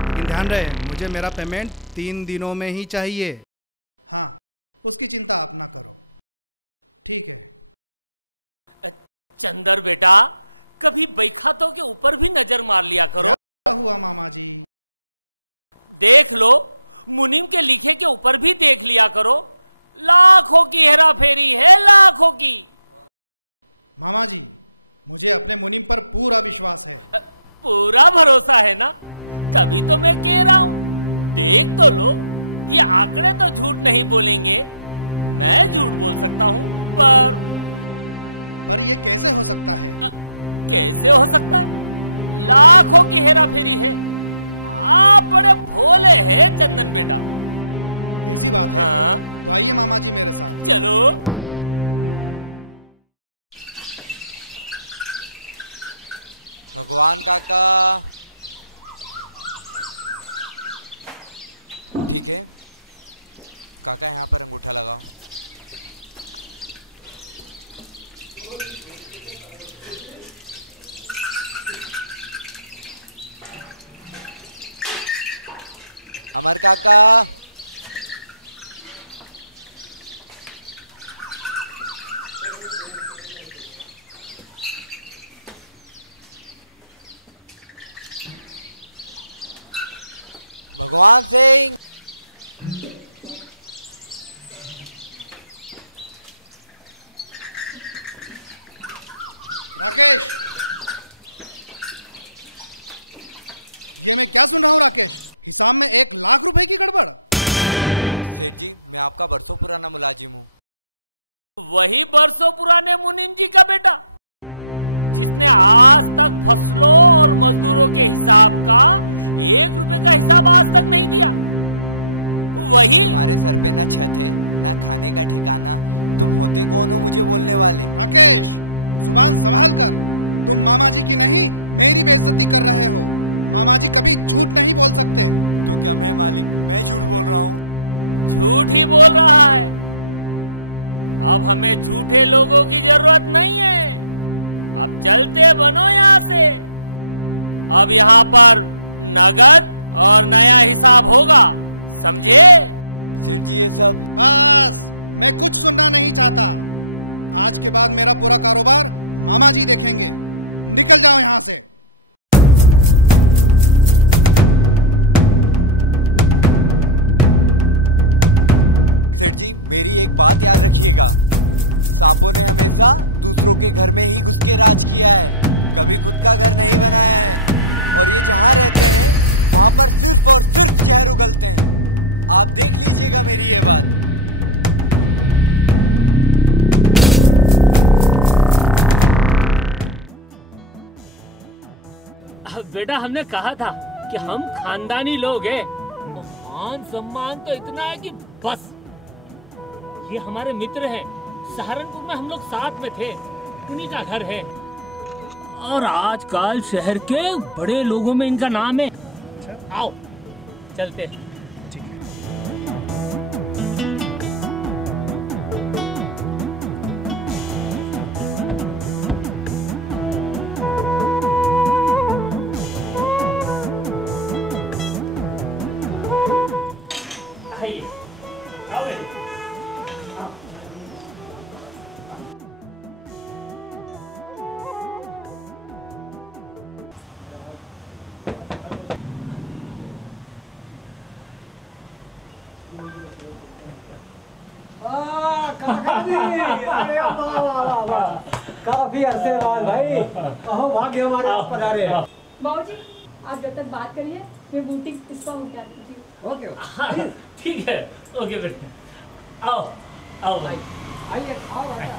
लेकिन ध्यान रहे मुझे मेरा पेमेंट 3 दिनों में ही चाहिए। हाँ, उसकी चिंता आप ना करो, ठीक है। चंदर बेटा, कभी बैखातों के ऊपर भी नजर मार लिया करो। क्या हुआ मामा जी? देख लो, मुनीम के लिखे के ऊपर भी देख लिया करो। लाखों की हेरा फेरी है, लाखों की। मामा जी, मुझे अपने मुनीम पर पूरा विश्वास है। पूरा भरोसा है ना? तभी तो मैं कह रहा हूँ, देख तो लो, ये आंकड़े तो झूठ नहीं बोलेंगे। मैं झूठ बोल सकता हूँ, पर ये कैसे हो सकता है? कैसे हो सकता है? लाखों की हेरा फेरी है। आप बड़े भोले हैं चंदन बेटा। ऐसी बात है? हाँ। तो आइए मामा जी मेरे साथ। चलो। भगवान काका। ठीक है काका, यहाँ पर अंगूठा लगाओ। अमर काका। भगवान सिंह। राकेश, ये मैं क्या सुन रहा हूँ राकेश? हिसाब में 1 लाख रुपए की गड़बड़। सेठ जी, मैं आपका बरसों पुराना मुलाजिम हूँ। वही बरसों पुराने मुनीम जी का बेटा, जिसने आज तक फसलों और मजदूरों के हिसाब का 1 रुपए का हिसाब आज तक नहीं दिया। वही। तुम्हारे सर पे ना छत है ना खाने का ठिकाना, तुम होते कौन हो मुझे बोलने वाले? राकेश, जुबान संभाल कर। तुम मामा जी की नहीं मेरी बेइज्जती कर रहे हो। मामा जी कभी झूठ नहीं बोल सकते। तो क्या मैं मालिक, मैं झूठ बोल रहा हूँ? झूठ ही बोल रहा है। अब हमें झूठे लोगों की जरूरत नहीं है। अब चलते बनो यहाँ से। अब यहाँ पर नगद और नया हिसाब होगा, समझे? सेठ जी ये सब बस, मैं कुछ सुनना नहीं चाहता। आज के बाद मेरा पूरा कारोबार मामा जी देखेंगे। निकल जाओ यहाँ से। सेठ जी, मेरी एक बात याद रखिएगा, सांपों ने हमेशा दूसरों के घर में ही घुस के राज किया है, कभी खुद का घर नहीं बनाया है। और ये जहाँ रहते हैं वहाँ पर सिर्फ और सिर्फ जहर उगलते हैं। आप देख लीजिएगा मेरी ये बात। बेटा, हमने कहा था कि हम खानदानी लोग हैं, मान सम्मान तो इतना है कि बस। ये हमारे मित्र हैं, सहारनपुर में हम लोग साथ में थे, उन्हीं का घर है। और आजकल शहर के बड़े लोगों में इनका नाम है। आओ चलते हैं। आइए, आओ बेटी। काफी अरसे बाद भाई, अहो भाग्य हमारे आप पधारे हैं। बाबूजी आप जब तक बात करिए, मैं बूटीक इसका होके आती हूँ। ओके ठीक है, ओके बेटा। आओ आओ भाई, आइए आओ बेटा।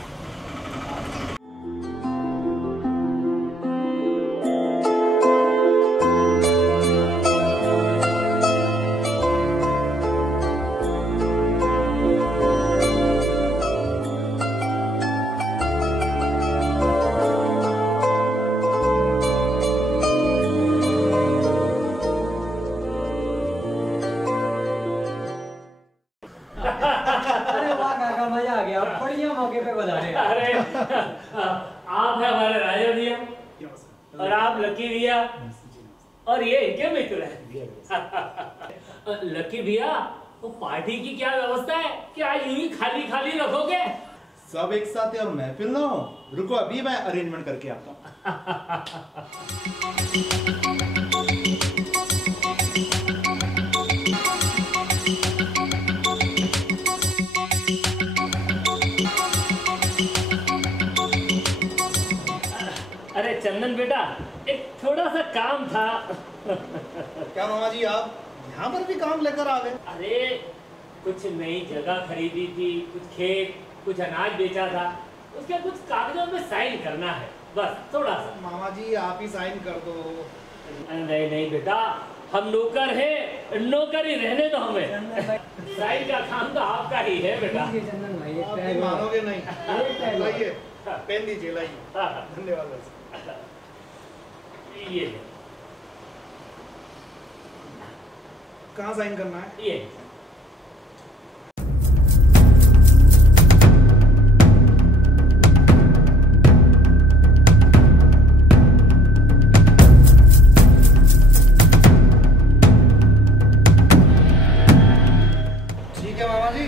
अरे आप है हमारे राजा भैया और आप लकी भैया और ये इनके मित्र हैं। लकी भैया, वो पार्टी की क्या व्यवस्था है? क्या यूं ही खाली खाली रखोगे? सब एक साथ और महफिल ना हो। रुको अभी मैं अरेंजमेंट करके आता हूँ। अरे चंदन बेटा, एक थोड़ा सा काम था। क्या मामा जी, आप यहाँ पर भी काम लेकर आ गए? अरे कुछ नई जगह खरीदी थी, कुछ खेत, कुछ अनाज बेचा था, उसके कुछ कागजों में साइन करना है, बस थोड़ा सा। मामा जी आप ही साइन कर दो। नहीं नहीं बेटा, हम नौकर हैं, नौकर ही रहने दो हमें। साइन का काम तो आपका ही है बेटा। आप मानोगे नहीं। लाइए पेन दीजिए, लाइए। धन्यवाद। ये कहाँ साइन करना है? ये ठीक है मामा जी।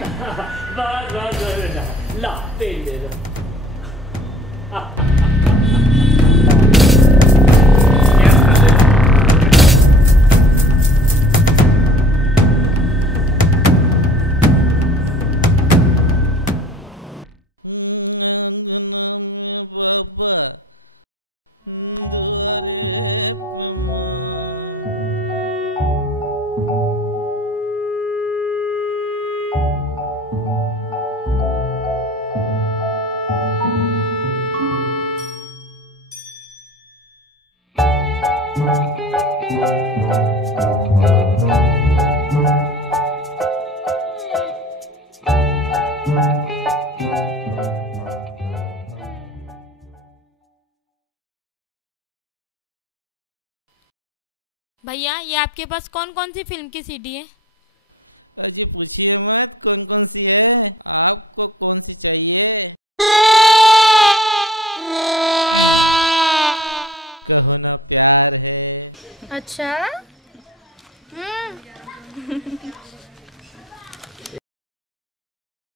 बस बस बेटा, ला पेन दे दो। अंगना में बाबा दुआरे पे माँ, भैया ये आपके पास कौन कौन सी फिल्म की सीडी है? अजी पूछिए मत कौन कौन सी है, आपको कौन सी चाहिए? कहो ना प्यार है। अच्छा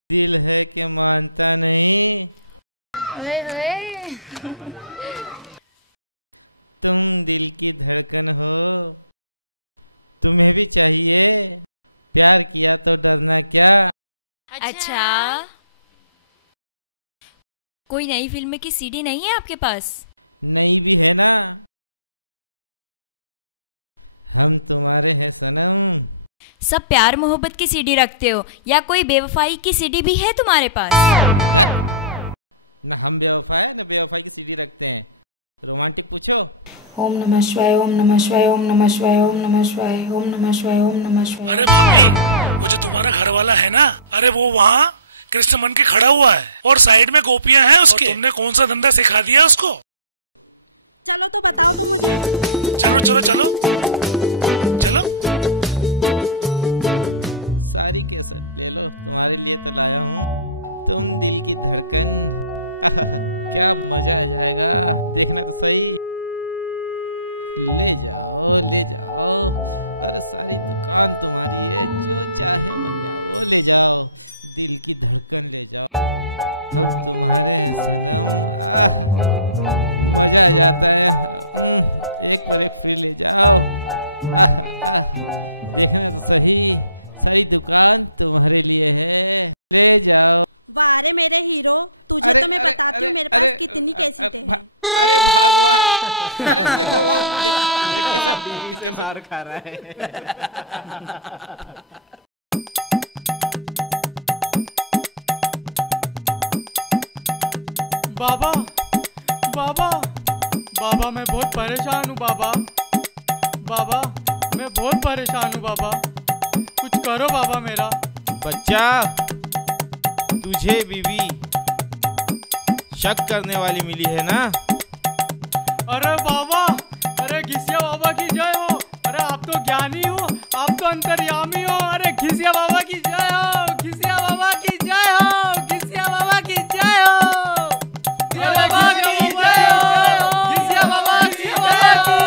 दिल है कि मानता नहीं। तुम दिल की धड़कन हो, तुम्हें भी चाहिए। प्यार किया तो डरना क्या। अच्छा कोई नई फिल्म की सीडी नहीं है आपके पास? नई भी है ना, हम तुम्हारे हैं सनम। सब प्यार मोहब्बत की सीडी रखते हो या कोई बेवफाई की सीडी भी है तुम्हारे पास? न हम बेवफा है न बेवफाई की सीडी रखते हैं। रोमांटिक पूछो। ओम नमः शिवाय, ओम नमः शिवाय, ओम नमः शिवाय, ओम नमः शिवाय, ओम नमः शिवाय, ओम नमः शिवाय। अरे मम्मी, वो जो तुम्हारा घर वाला है ना, अरे वो वहाँ कृष्ण बन के खड़ा हुआ है और साइड में गोपियाँ हैं उसके। तुमने कौन सा धंधा सिखा दिया उसको? चलो तो बताओ तो मुझे। चलो चलो चलो चलो। सारी कैसेट ले लो, तुम्हारे लिए तो लाया हूँ। तुम दिल की धड़कन, क्या मजा आ जाएगा, देखना तो सही। ले जाओ ले जाओ, अरे सारी दुकान तुम्हारी है, जो चाहे मन में वो ले जाओ। दिल की धड़कन ले जाओ, हम तुम्हारे हैं सनम। मजा आ जाता है, एक पर एक फ्री ले जाओ। देखना तो सही, सारी दुकान तुम्हारे लिए है, ले जाओ। वाह रे मेरे हीरो, तुझे तो मैं बताती हूँ मेरे पास कितनी कैसेटें हैं। अरे भगवान, अरे देखो वो कैसे मार खा रहा है। बाबा बाबा बाबा, मैं बहुत परेशान हूँ बाबा। बाबा मैं बहुत परेशान हूँ बाबा, कुछ करो बाबा मेरा। बच्चा, तुझे बीवी शक करने वाली मिली है ना? अरे बाबा, अरे घिसिया बाबा की जय हो। अरे आप तो ज्ञानी हो, आप तो अंतर्यामी हो। अरे घिसिया बाबा की जय हो, घिसिया बाबा की जय हो, घिसिया बाबा की जय हो, घिसिया बाबा की जय हो, घिसिया बाबा की जय हो।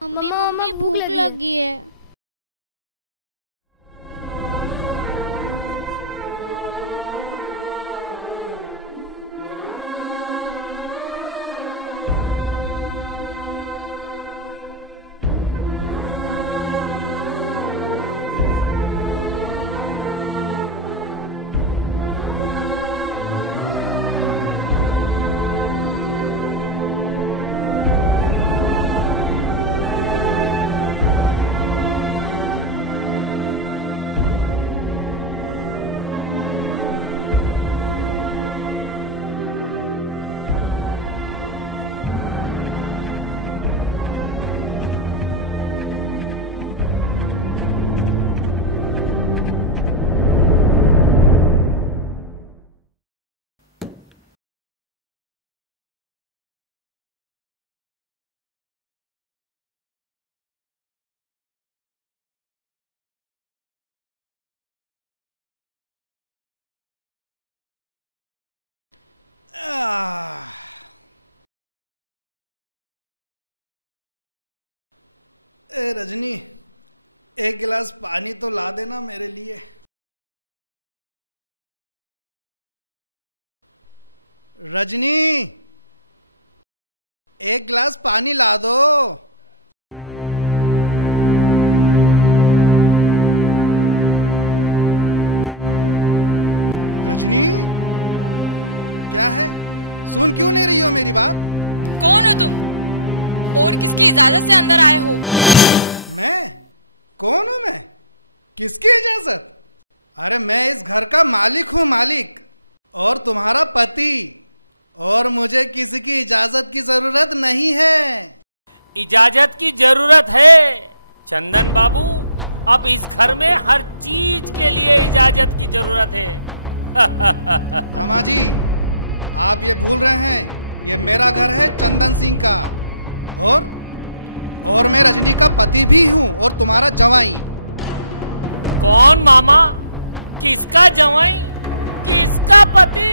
मम्मी भूख लगी है। ए रजनी, एक गिलास पानी तो ला देना मेरे लिए। रजनी, एक गिलास पानी ला दो। रजनी, क्या है? सुन क्यों नहीं रही हो मेरी बात? कौन हो तुम और किसकी इजाजत से अंदर आए हो? मैं कौन हूं? मैं किसकी इजाजत? अरे मैं इस घर का मालिक हूं, मालिक, और तुम्हारा पति, और मुझे किसी की इजाजत की जरूरत नहीं है। इजाजत की जरूरत है चंदन बाबू। अब इस घर में हर चीज के लिए इजाजत की जरूरत है। मामा जी, आप ये भूल रहे हैं, ये मेरा घर है चंदन सिंह का, और मैं रजनी का पति भी हूँ और तुम्हारा जवाई। कौन मामा? किसका जवाई? किसका पति?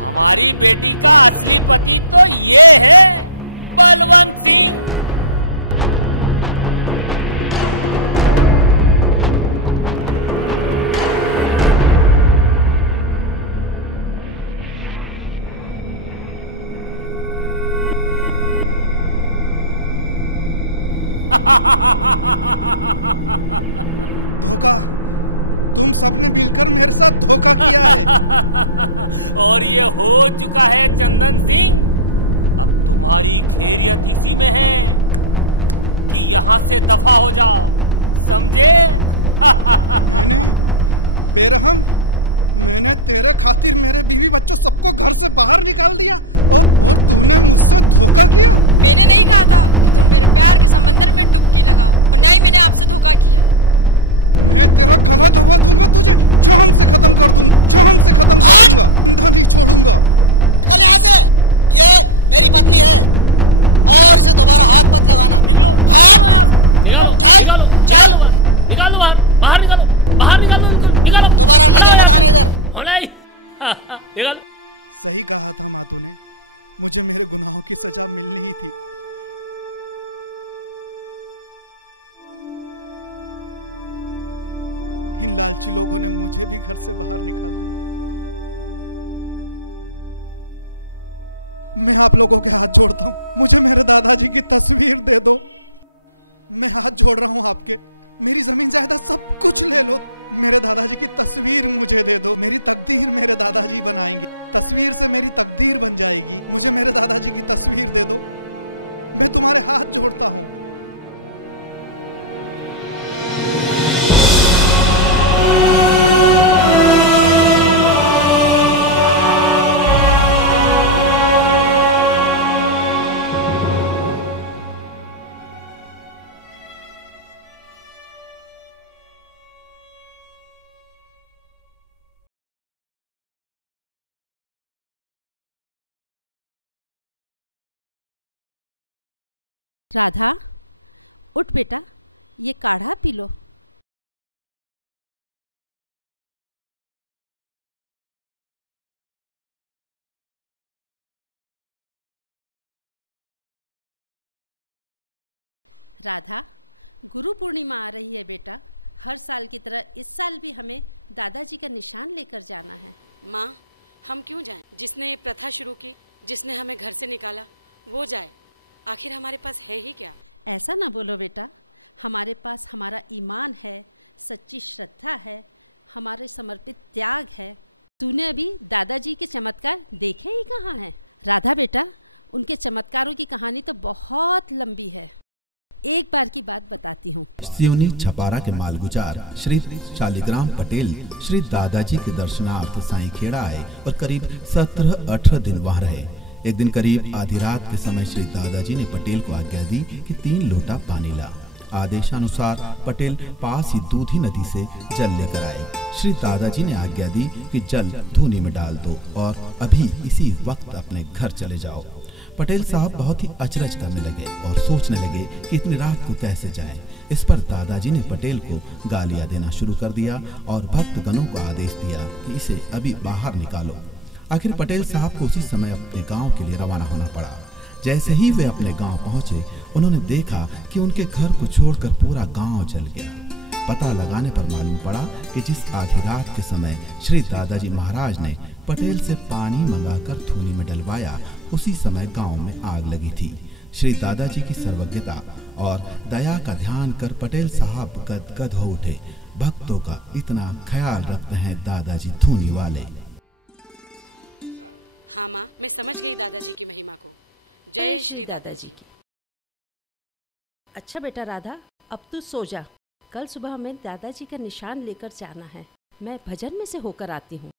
हमारी बेटी का असली पति तो ये है बलवंत सिंह। धोखा, तुम सबने मिलकर मेरे साथ धोखा किया है। और ये हो चुका है चंदन सिंह। अब तुम्हारी खैरियत इसी में है कि यहाँ से दफा हो जाओ, समझे? मैंने बेरहम, मैंने तेरे खातिर मेरे बीवी बच्चों सबको घर से बाहर निकाल दिया, और तूने मुझसे धोखा किया। मैंने नहीं कहा था कि तुम मेरे प्यार के समंदर में डुबकी लगाओ, और न ही मैंने आपसे धोखा किया। मैं तेरा गला दबा दूंगा, तुझे जान से खत्म कर दूंगा, जान से खत्म कर दूंगा, जिंदा नहीं छोड़ूंगा। निकल यहाँ से, ये मेरी पत्नी है और इसे दोबारा हाथ मत लगाना। निकलो, निकलो, चल चल, निकालो बाहर निकालो, बाहर निकालो, दोबारा नजर मत आने इधर। निकालो। सही कहा था मातू ने, मुझे मेरे गुनाहों की सजा मिलनी ही थी। इन लालची लोगों ने मुझे भी घर से बाहर निकाल दिया। मैं आप लोगों के हाथ जोड़ता हूं, मुझे मेरे दादाजी की तस्वीर दे दो। मैं हाथ जोड़ रहा हूं आपके, मेरी जमीन जायदाद सब कुछ ले लो, मेरे दादाजी की तस्वीर मुझे दे दो। मेरी तकदीर मेरे दादाजी बनाएंगे, तस्वीर से मेरी तकदीर बन जाएगी। मुझे मेरे दादाजी की तस्वीर दे दो, मैं तुम्हारे हाथ जोड़ता हूं। राधा, उठ बेटा, ये काढ़ा पी लो। राधा, गुरु पूर्णिमा आ रही है बेटा। हर साल की तरह इस साल भी हमें दादाजी का निशान लेकर जाना है। माँ, हम क्यों जाएं? जिसने ये प्रथा शुरू की, जिसने हमें घर से निकाला, वो जाए। आखिर हमारे पास है ही क्या? ऐसा ना बोलो बेटा, हमारे पास हमारा ईमान है, सच्ची श्रद्धा है, हमारे समर्पित त्याग है। तूने अभी दादाजी के चमत्कार देखे ही कहाँ हैं? राधा बेटा, उनके चमत्कारों की कहानी तो बहुत लंबी है। एक बार की बात बताती हूँ। सिवनी छपारा के मालगुजार श्री शालिग्राम पटेल श्री दादाजी के दर्शनार्थ साईं खेड़ा आए और करीब 17-18 दिन वहाँ रहे। एक दिन करीब आधी रात के समय श्री दादाजी ने पटेल को आज्ञा दी कि 3 लोटा पानी ला। आदेशानुसार पटेल पास ही दूधी नदी से जल लेकर आए। श्री दादाजी ने आज्ञा दी कि जल धूनी में डाल दो और अभी इसी वक्त अपने घर चले जाओ। पटेल साहब बहुत ही अचरज करने लगे और सोचने लगे कि इतनी रात को कैसे जाएं। इस पर दादाजी ने पटेल को गालियां देना शुरू कर दिया और भक्तगणों को आदेश दिया कि इसे अभी बाहर निकालो। आखिर पटेल साहब को उसी समय अपने गांव के लिए रवाना होना पड़ा। जैसे ही वे अपने गांव पहुंचे, उन्होंने देखा कि उनके घर को छोड़कर पूरा गांव जल गया। पता लगाने पर मालूम पड़ा कि जिस आधी रात के समय श्री दादाजी महाराज ने पटेल से पानी मंगाकर थूनी में डलवाया, उसी समय गांव में आग लगी थी। श्री दादाजी की सर्वज्ञता और दया का ध्यान कर पटेल साहब गदगद हो उठे। भक्तों का इतना ख्याल रखते हैं दादाजी थूनी वाले। हाँ माँ, मैं समझ गई दादाजी की महिमा को। जय श्री दादाजी। अच्छा बेटा राधा, अब तू सो जा। कल सुबह हमें दादाजी का निशान लेकर जाना है। मैं भजन में से होकर आती हूँ।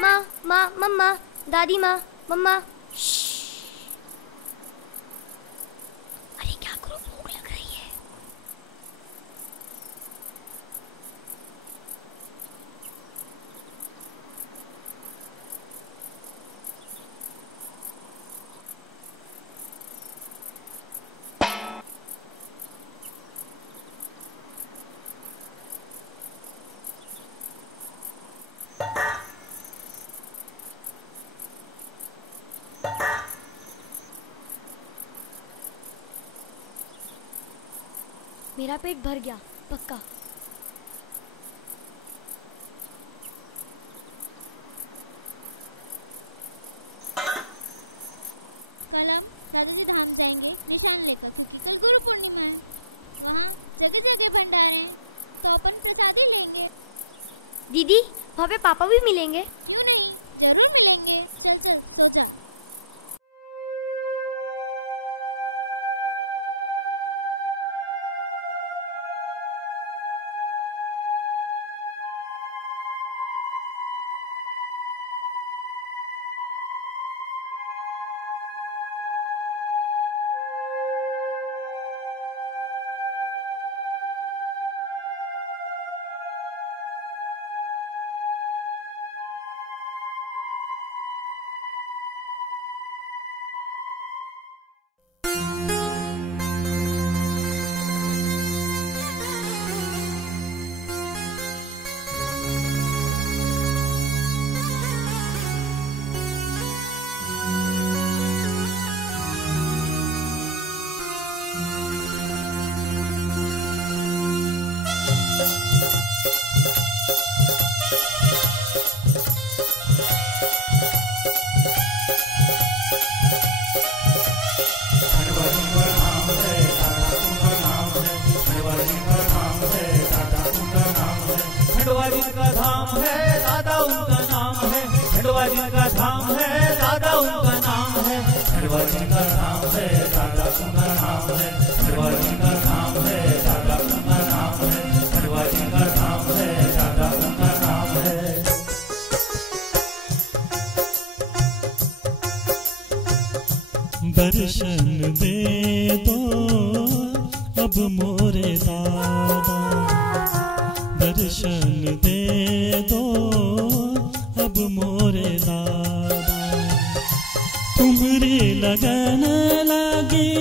माँ, माँ, मम्मा, दादी माँ, मम्मा। अरे क्या करो, भूख लग रही है। मेरा पेट भर गया पक्का। कल हम दादाजी धाम जाएंगे निशान लेकर, क्योंकि कल गुरु पूर्णिमा है। वहाँ जगह जगह भंडारे हैं, तो अपन प्रसाद ही लेंगे। दीदी, वहाँ पे पापा भी मिलेंगे? क्यों नहीं, जरूर मिलेंगे। चल चल सो जा। दर्शन दे दो अब मोरे दादा, दर्शन दे दो अब मोरे दादा। तुम्हारी लगन लगी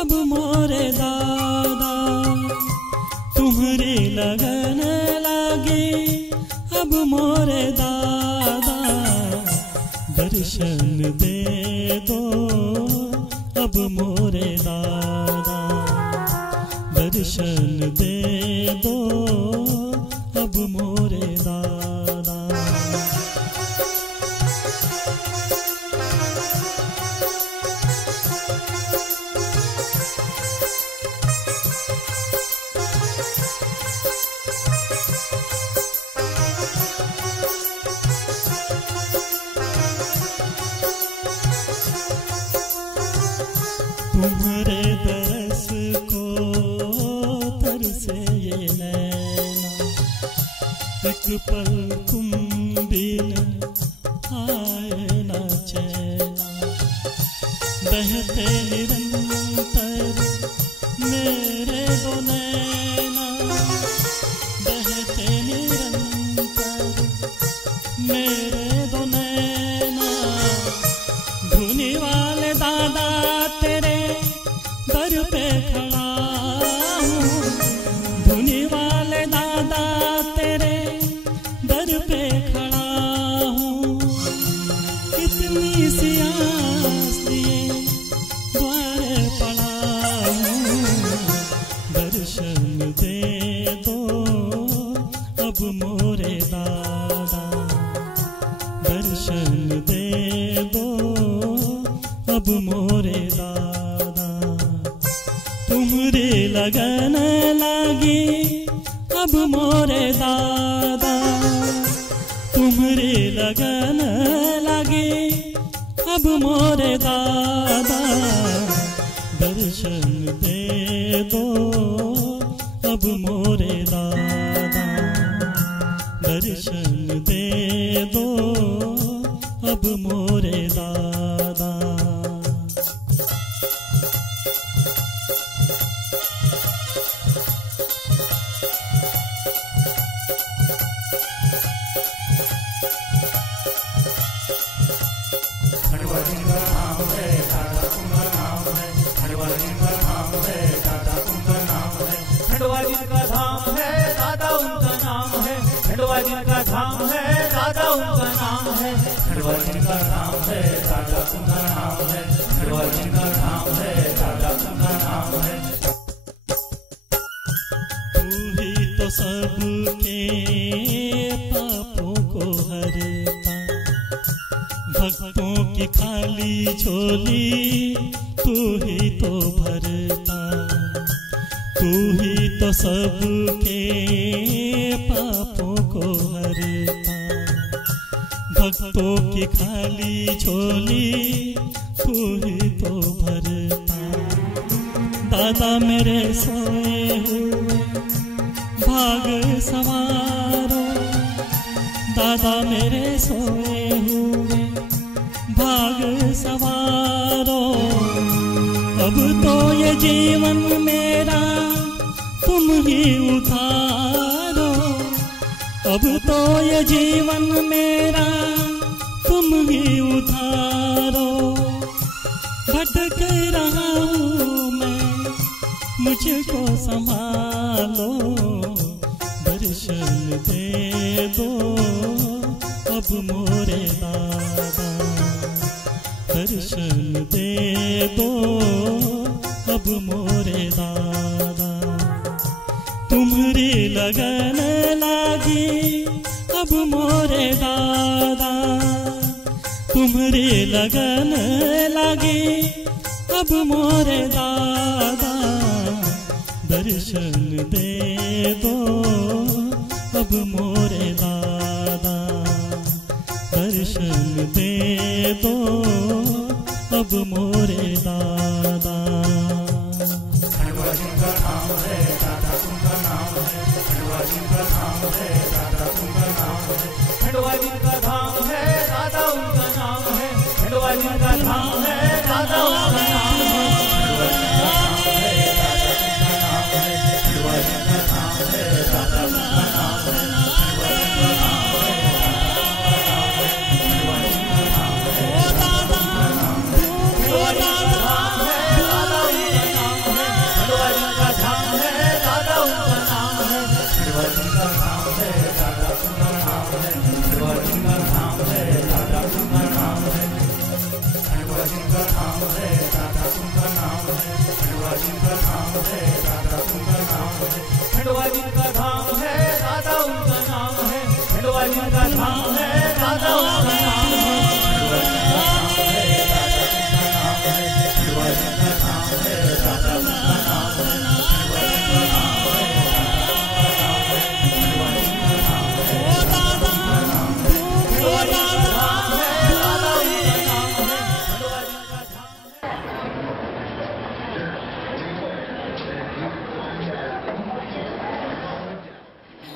अब मोरे दादा, तुम्हारी लगन लगी अब मोरे दादा। दर्शन दे दो अब मोरे दादा, दर्शन दे दो अब मोरे दादा। अब मोरे दादा तुमरे लगन लागी अब मोरे दादा तुमरे लगन लागी अब मोरे दादा दर्शन दे दो अब मोरे दादा दर्शन दे दो अब मोरे दादा।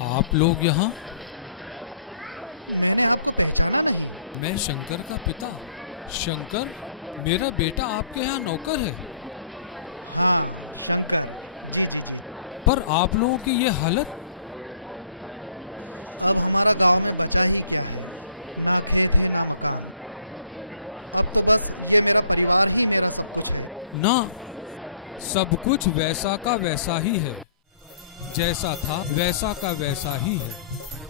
आप लोग यहाँ? मैंने आपको पहचाना नहीं। मैं शंकर का पिता। शंकर, मेरा बेटा आपके यहाँ नौकर है। हाँ शंकर, जी जी जी। पर आप लोगों की ये हालत? अब हमारा गांव में बचा ही क्या है, ना खेत है ना मकान। अब तो बस ये मेरा परिवार ही मेरा सब कुछ है। ना, सब कुछ वैसा का वैसा ही है, जैसा था वैसा का वैसा ही है।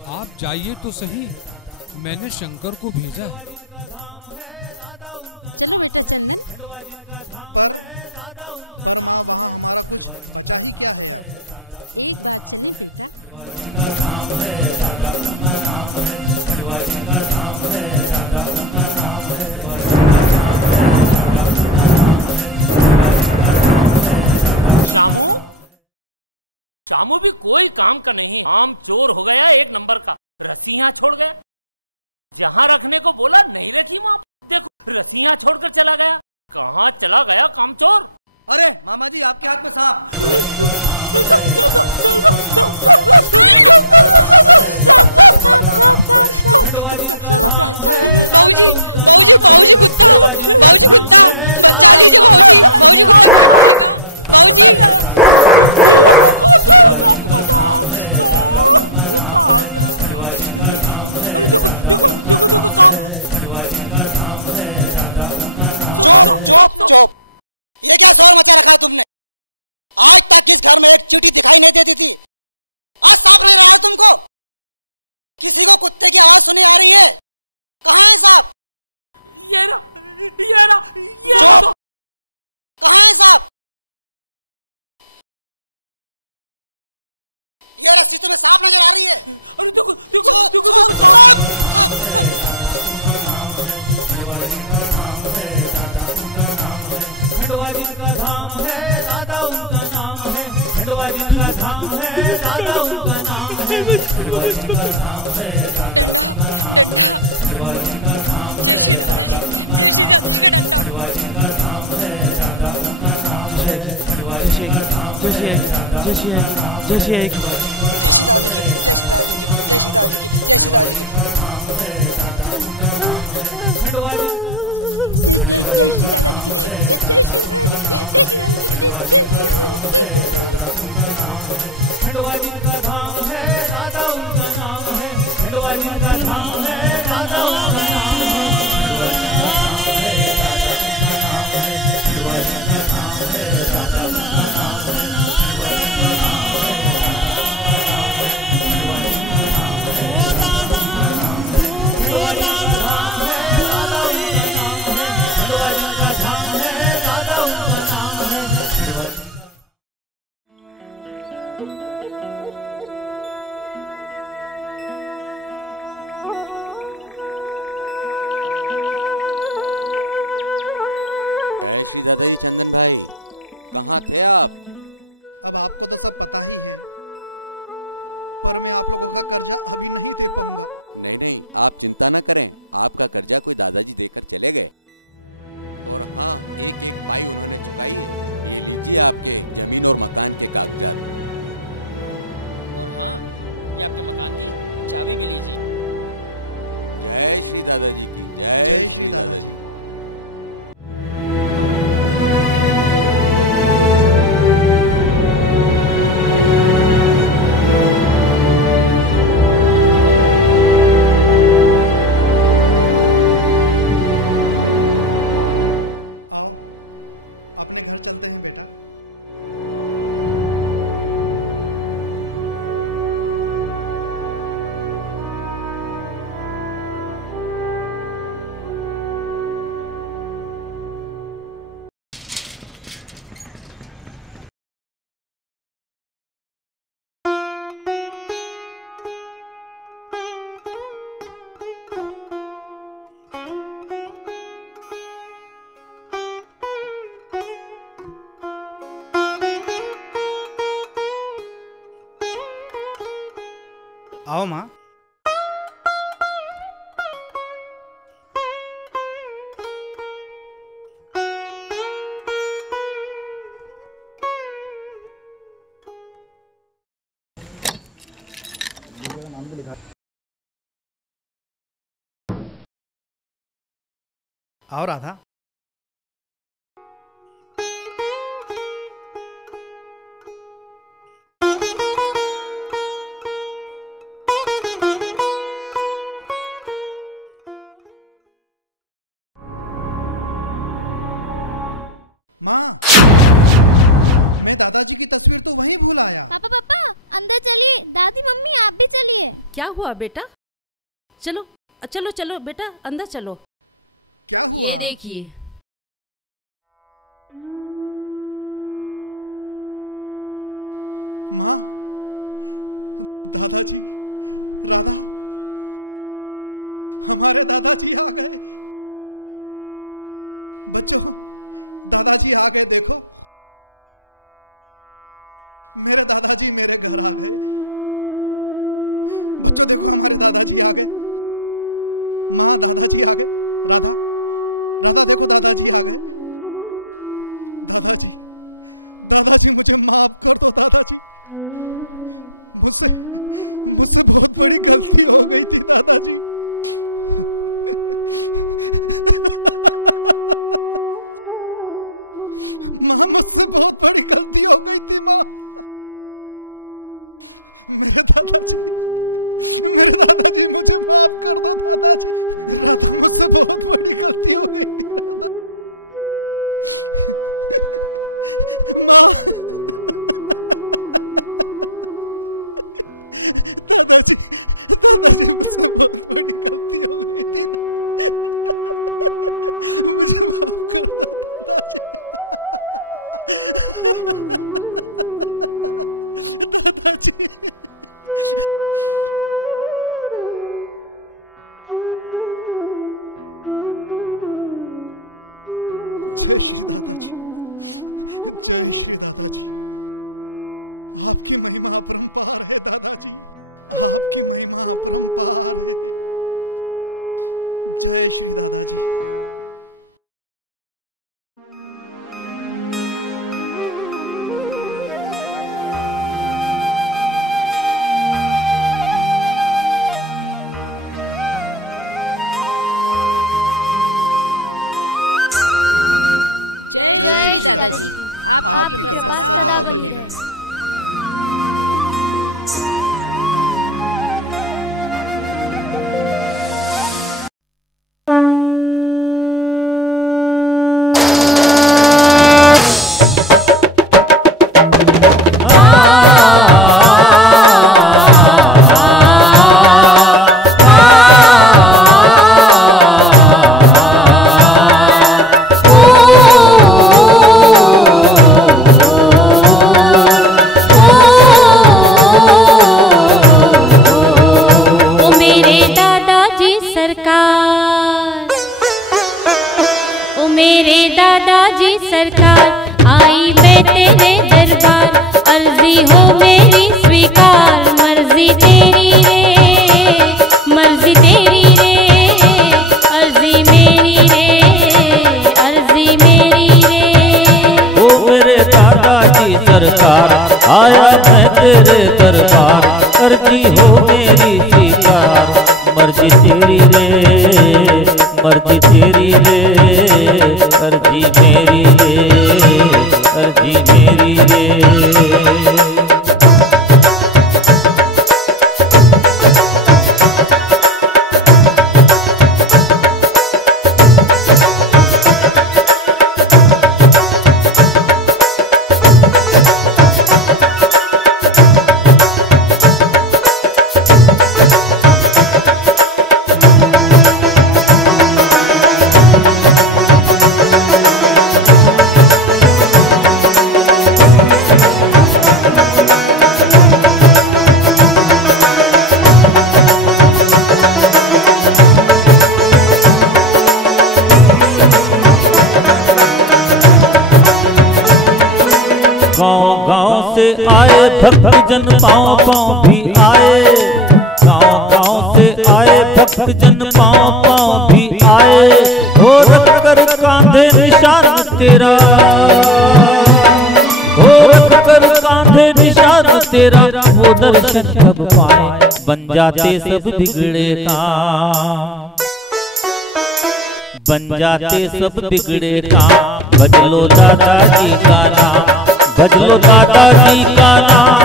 आप जाइए तो सही, मैंने शंकर को भेजा है। चलो बेटा चंदन। पर माँ, वहाँ हमारा कुछ बचा ही क्या है अब? एक बात चलें बेटा। शामू शामू भी कोई काम का नहीं, आम चोर हो गया एक नंबर का। रस्सियां छोड़ गया, जहां रखने को बोला नहीं रखी वहां, देखो रस्सियां छोड़कर चला गया। कहाँ चला गया कामचोर? अरे मामा जी आपके हाथ में सांप। बाबूजी बाबूजी बाबूजी कुत्ता, बाबूजी कुत्ता बचा लीजिए बाबूजी, बाबूजी कुत्ता काट देगा बाबूजी। अरे देखो देखो देखो देखो सांप। चुप चुप चुप, ये क्या शोर मचा रखा है तुमने? आज तक इस घर में एक चींटी दिखाई नहीं देती थी, आज सांप नहीं रहा है तुमको? किसी को कुत्ते की आवाज सुनी आ रही है? कहाँ है सांप? ये रहा। चुप, कहाँ है सांप? ये रस्सी तुम्हें सांप नजर आ रही है? अरे देखो देखो देखो देखो सांप। डंडा डंडा, जय श्री दादाजी, जय श्री दादाजी का डंडा। जय श्री दादाजी की, जय श्री दादाजी की, जय श्री दादाजी की, जय श्री दादाजी की। जय श्री दादाजी की, जय श्री दादाजी की, जय श्री दादाजी की, जय श्री दादाजी की। जय श्री दादाजी। चंदन भाई कहाँ थे आप? अब आपको तो सब पता ही है, पर मैं आप लोगों का कर्जा अभी नहीं दे पाऊंगा। नहीं नहीं, आप चिंता न करें, आपका कर्जा कोई दादाजी देकर चले गए। और हाँ, एक एक पाई उन्होंने चुकाई है। ये लीजिए आपके जमीन और मकान के कागजात। और हाँ, ये आपके मकान की चाबी भी लीजिए। जय श्री दादाजी की, जय श्री दादाजी। आओ अपने घर चलते हैं बेटा। आओ माँ। आओ राधा। माँ, मैं दादाजी की तस्वीर तो वहीं भूल आया। पापा पापा अंदर चलिए, दादी मम्मी आप भी चलिए। क्या हुआ बेटा? चलो चलो चलो बेटा अंदर चलो। क्या हुआ? ये देखिए। माँ, दादाजी, राधा, हमारे दादाजी आ गए। बच्चों, दादाजी आ गए देखो। मेरे दादाजी मेरे घर आ गए। बच्चों देखो हमारे दादाजी आ गए। माँ दादाजी आ गए। राधा राधा देखो दादाजी आ गए। दादाजी दादाजी मुझे माफ कर दो दादाजी। मुझसे बहुत बड़ी गलती हो गई थी दादाजी। माँ मुझसे बहुत बड़ी गलती हो गई थी माँ। मेरे दादाजी मुझे माफ कर दो दादाजी। राधा मुझसे बहुत बड़ी गलती हो गई थी राधा। माँ दादाजी मुझसे बहुत बड़ी गलती हो गई थी। मुझे माफ कर दो दादाजी। दादाजी जय श्री दादाजी, जय श्री दादाजी। आपकी महिमा अपरंपार है दादाजी, आपकी महिमा अपरंपार है। जय श्री दादाजी। जय श्री दादाजी, आपकी कृपा सदा बनी रहे। भक्तजन पाँव पाँव भी आए, गाँव से आए भक्तजन पाँव पाँव भी आए। हो रख कर कांधे निशान तेरा, हो रख कर कांधे निशान तेरा। वो दर्शन कब पाए बन जाते सब बिगड़े काम, बन जाते सब बिगड़े काम। भज लो दादाजी का नाम, भज लो दादाजी का नाम,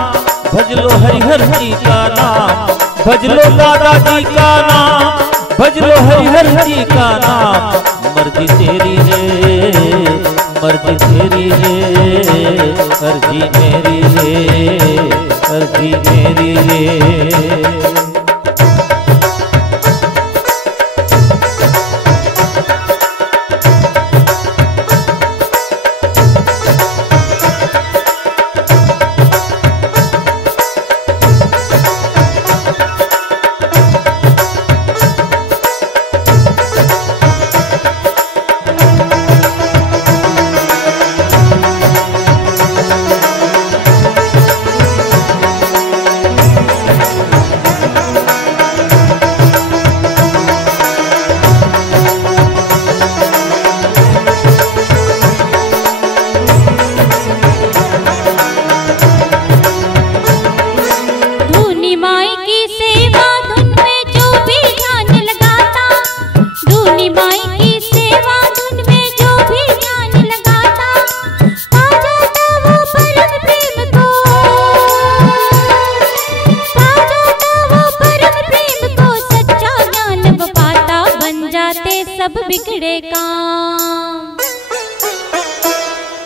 भज लो हरिहर जी का नाम, भज लो दादाजी का नाम, भज लो हरिहर जी का नाम। मर्जी तेरी रे, मर्जी तेरी रे, अर्जी मेरी रे, अर्जी मेरी रे। काम,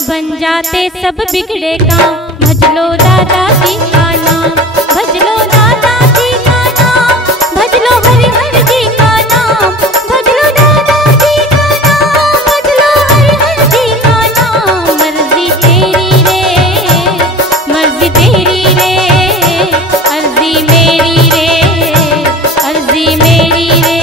बन जाते सब बिगड़े काम। भज लो दादाजी का नाम, भज लो दादाजी का नाम, भज लो हरि हर जी का नाम, भज लो दादाजी का नाम, भज लो हरि हर जी का नाम। मर्जी तेरी रे, मर्जी तेरी रे, अर्जी मेरी रे, अर्जी मेरी रे।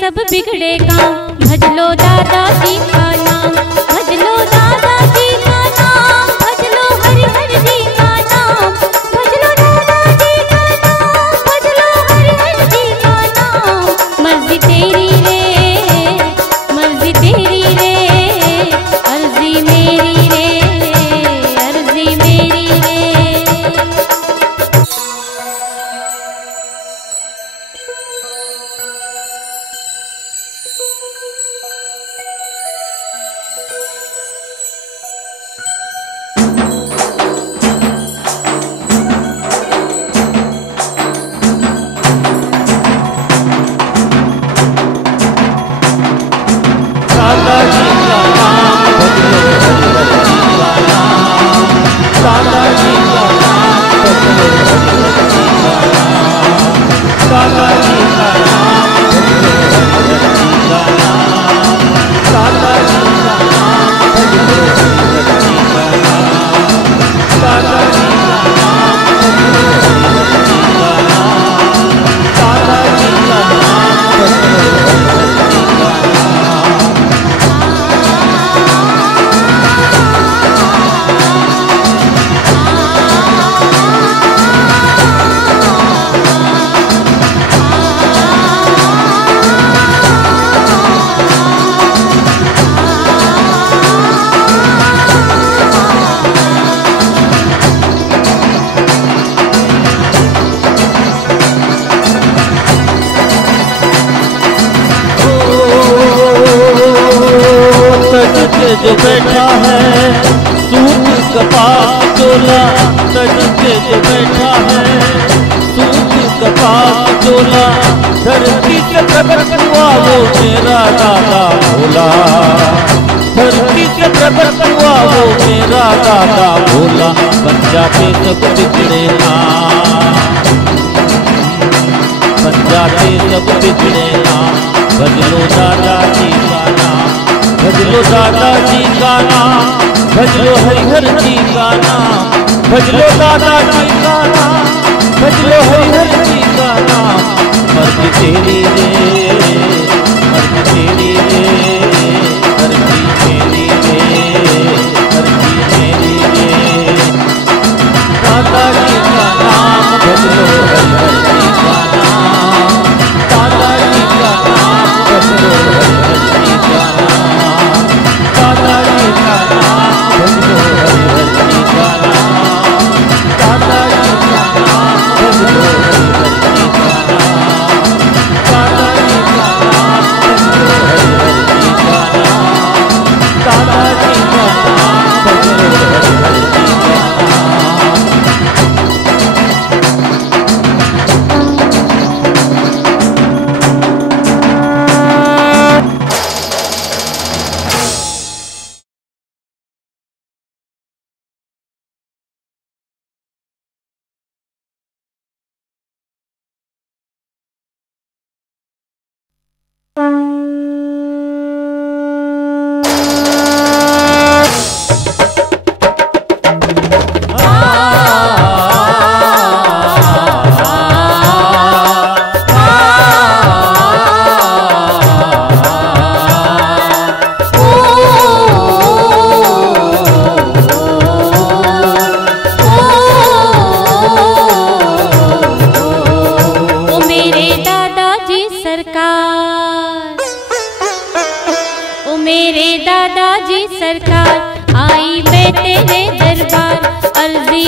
सब बिगड़े काम। भज लो दादाजी का नाम, भज लो दादाजी का नाम, भज लो हरि हर जी का नाम, भज लो दादाजी का नाम, भज लो हरि हर जी का नाम। मर्जी तेरी रे, मर्जी तेरी रे, अर्जी मेरी रे, अर्जी मेरी रे। जो बैठा है सूट कपास चोला, तज के जो बैठा है सूट कपास चोला, धरती से प्रकट हुआ वो मेरा दादा भोला, धरती से प्रकट हुआ वो मेरा दादा भोला। बन जाते सब बिगड़े नाम, बन जाते सब बिगड़े नाम। भज लो दादाजी का नाम, भज लो दादाजी का नाम, भज लो हरिहर जी का नाम, भज लो दादाजी का नाम, भज लो हरिहर जी का नाम। मर्जी तेरी रे, मर्जी तेरी रे, मर्जी तेरी रे, मर्जी मेरी रे। दादाजी का नाम भज लो हरिहर जी का नाम, दादाजी का नाम भज लो हरिहर जी का नाम, दादाजी का नाम भज लो हरिहर जी का नाम, दादाजी का नाम भज लो हरिहर जी का नाम, दादाजी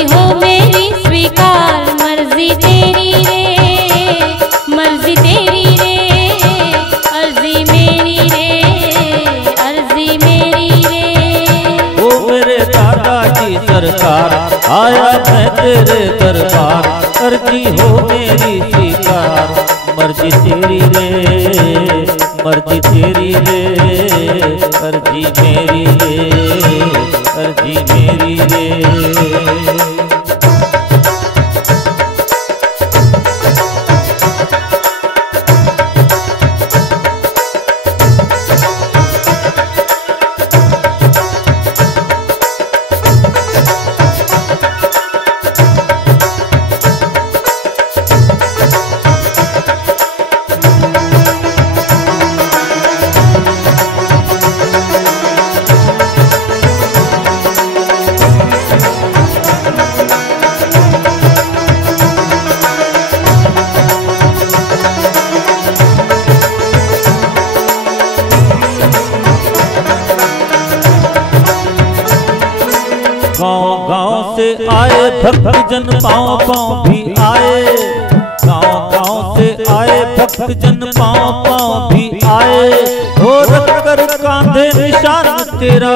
हो मेरी स्वीकार, मर्जी तेरी रे, मर्जी तेरी रे, अर्जी मेरी रे, अर्जी मेरी रे। ओ मेरे दादाजी सरकार, आया मैं तेरे दरबार, अर्जी हो मेरी स्वीकार, मर्जी तेरी रे, मर्जी तेरी रे, अर्जी मेरी रे, अर्जी मेरी रे। आए भक्त जन पाँव पाँव भी आए, गाँव गाँव से आए भक्त जन पाँव पाँव भी आए, हो रख कर कांधे निशान तेरा,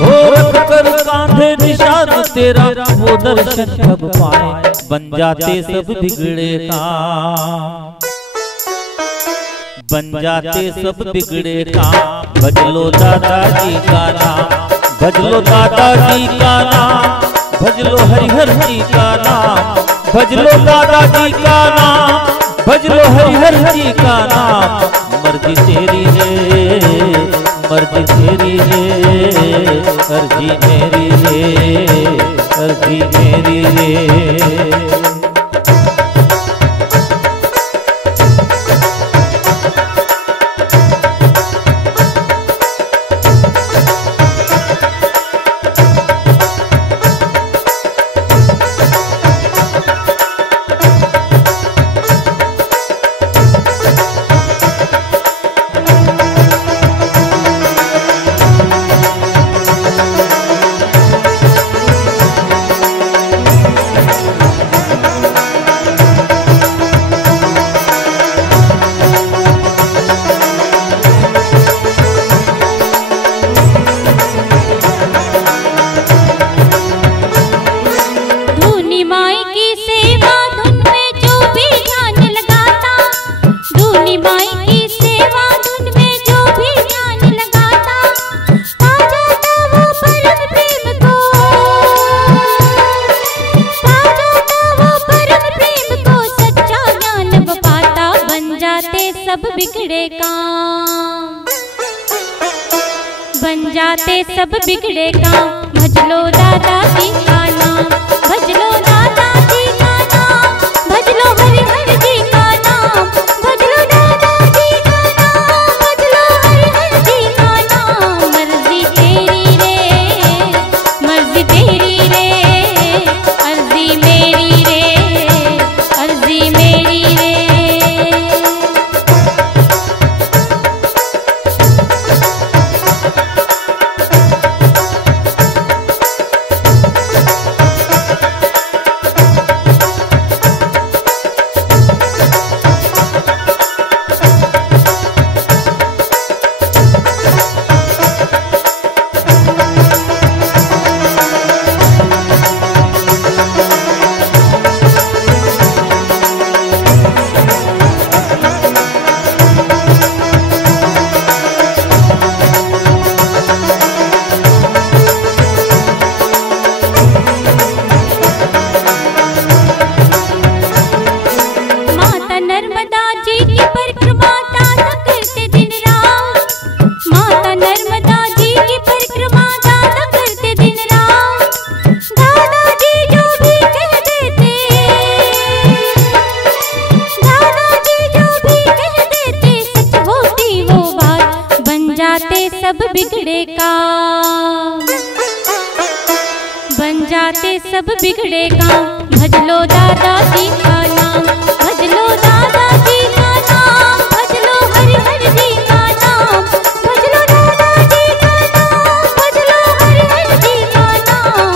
हो रख कर कांधे निशान तेरा, वो दर्शन कब पाए, बन जाते सब बिगड़े काम, बन जाते सब बिगड़े काम। भज लो दादाजी का नाम, भज लो दादाजी का नाम, भज लो हरिहर जी का नाम, भज लो दादाजी का नाम, भज लो हरिहर जी का नाम। मर्जी तेरी रे, मर्जी तेरी रे, अर्जी मेरी रे, अर्जी मेरी रे। सब बिगड़े काम, भज लो दादाजी का नाम, भज लो दादाजी का नाम, भज लो हरिहर जी का नाम, भज लो दादाजी का नाम, भज लो हरिहर जी का नाम। मर्जी तेरी रे, मर्जी तेरी रे, अर्जी मेरी रे, अर्जी मेरी रे। बिगड़े काम, बन जाते सब बिगड़े काम। भज लो दादाजी का नाम, भज लो दादाजी का नाम, भज लो हरिहर जी का नाम, भज लो दादाजी का नाम, भज लो हरिहर जी का नाम।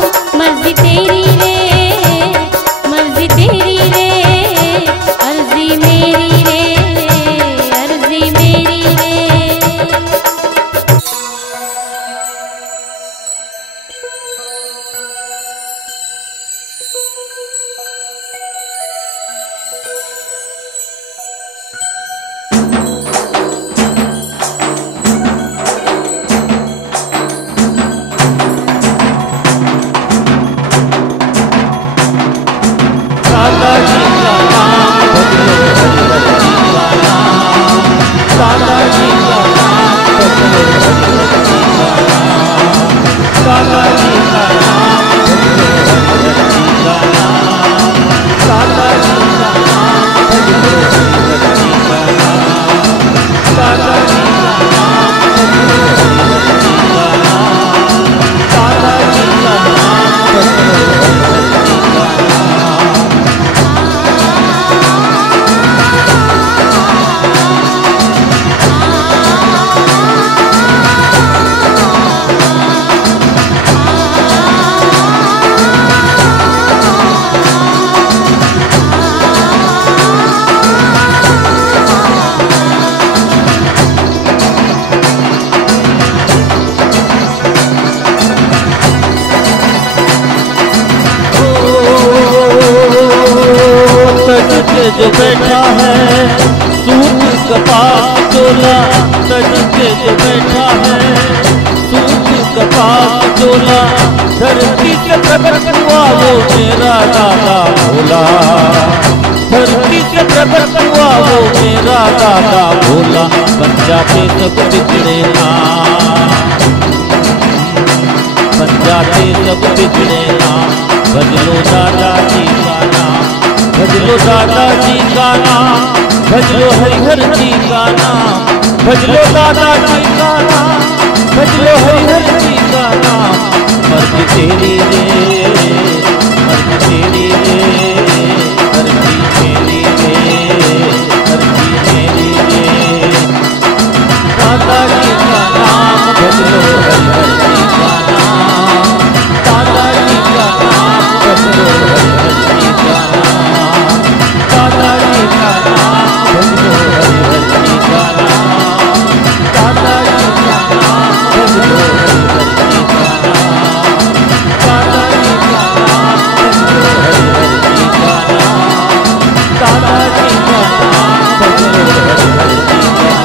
जो बैठा है, सूट कपास चोला सज के जो बैठा है, सूट कपास चोला धरती से प्रकट हुआ वो मेरा दादा भोला, धरती से प्रकट हुआ वो मेरा दादा भोला। बन जाते सब बिगड़े ना, बन जाते सब बिगड़े ना, भज लो दादाजी का नाम, भज लो दादाजी का नाम, भज लो हरिहर जी का नाम, भज लो दादाजी का नाम, भज लो हरिहर जी का नाम। मर्जी तेरी रे, मर्जी तेरी रे, मर्जी तेरी रे, मर्जी मेरी रे। दादाजी का नाम भज लो हरिहर जी का नाम, दादाजी का नाम भज लो हरिहर जी का नाम, दादाजी का नाम भज लो हरिहर जी का नाम, दादाजी का नाम भज लो हरिहर जी का नाम, दादाजी का नाम भज लो हरिहर जी का नाम, दादाजी का नाम भज लो हरिहर जी का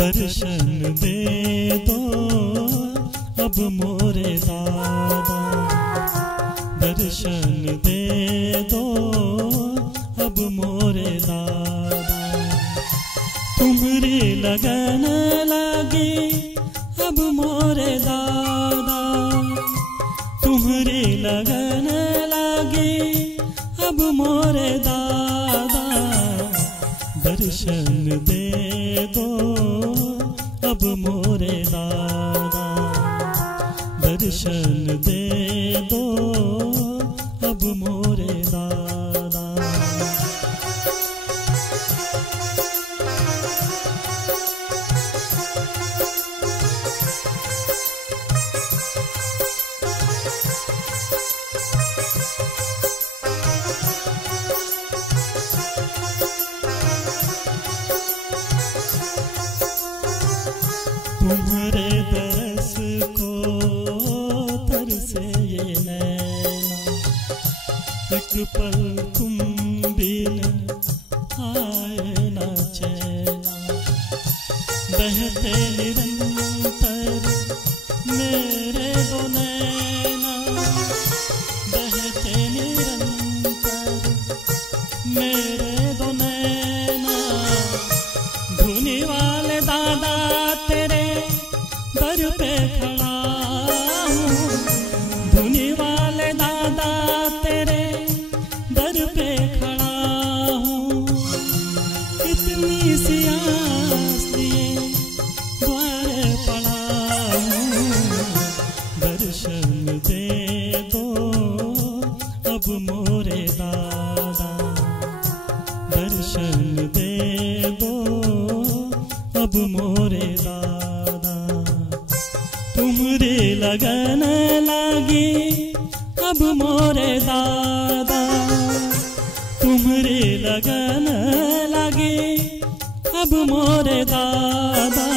दर्शन दे दो अब मोरे दादा, दर्शन दे दो अब मोरे दादा। तुम्हारी लगन लगी अब मोरे दादा, तुम्हारी लगन लगी अब मोरे दादा। दर्शन दे दो अब मोरे दादा, दर्शन दे दो अब मोरे दादा। तुम्हारे दरस को तरसे ये नैना, एक पल तुम बिन आए न चैना। बहते निरंतर मेरे दो नैना, बहते निरंतर मेरे दो नैना। धुनी वाले दादा तेरे दर पे खड़ा हूँ, धुनी वाले दादा तेरे दर पे खड़ा हूँ। इतनी सी आस लिए द्वार पड़ा हूँ। दर्शन दे दो अब मोरे दादा, दर्शन दे दो अब मोरे दादा। तुम्हारी लगन लगी अब मोरे दादा, तुम्हारी लगन लगी अब मोरे दादा।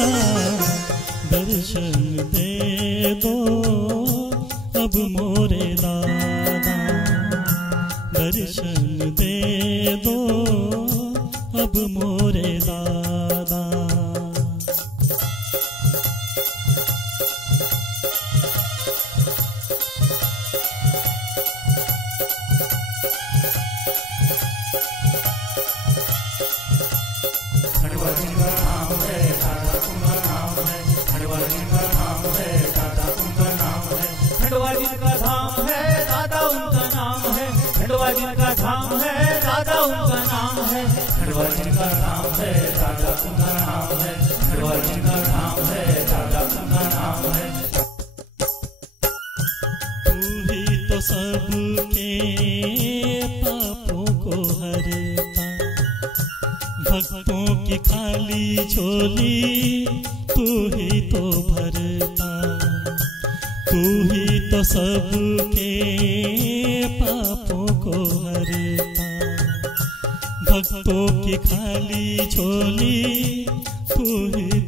दर्शन दे दो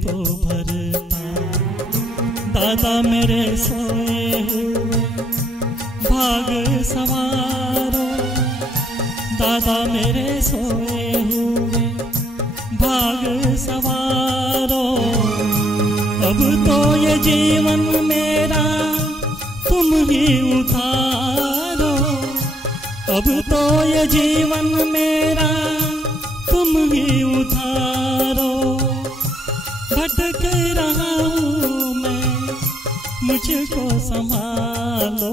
तो भरता। दादा मेरे सोए हुए भाग संवारो, दादा मेरे सोए हुए भाग संवारो। अब तो ये जीवन मेरा तुम ही उतारो, अब तो ये जीवन मेरा तुम ही उतारो। भटक रहा हूँ मैं, मुझको संभालो,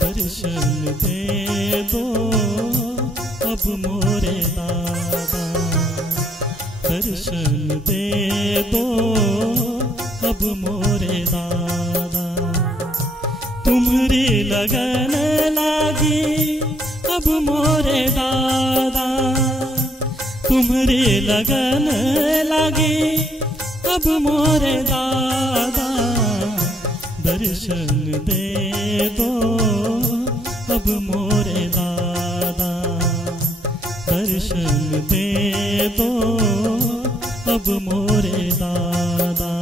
दर्शन दे दो अब मोरे दादा, दर्शन दे दो अब मोरे दादा। तुम्हारी लगन लागी अब मोरे दादा, तुम्हारी लगन लागी अब मोरे दादा। दर्शन दे दो अब मोरे दादा, दर्शन दे दो अब मोरे दादा।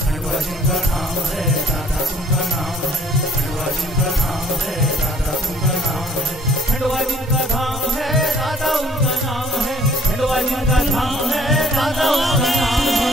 खंडवा जिनका नाम है दादा तुमका नाम है, खंडवा जिनका नाम है दादा तुमका नाम है, खंडवा जिनका नाम है दादा उनका नाम है, खंडवा जिनका नाम है दादा उनका नाम है,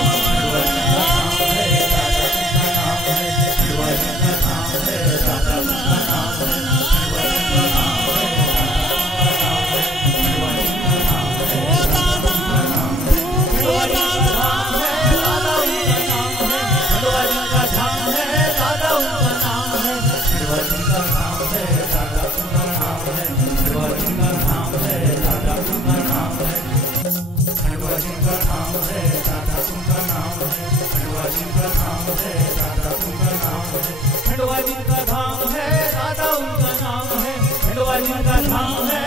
खंडवा जिनका नाम है दादा उनका नाम है, खंडवा जिनका नाम है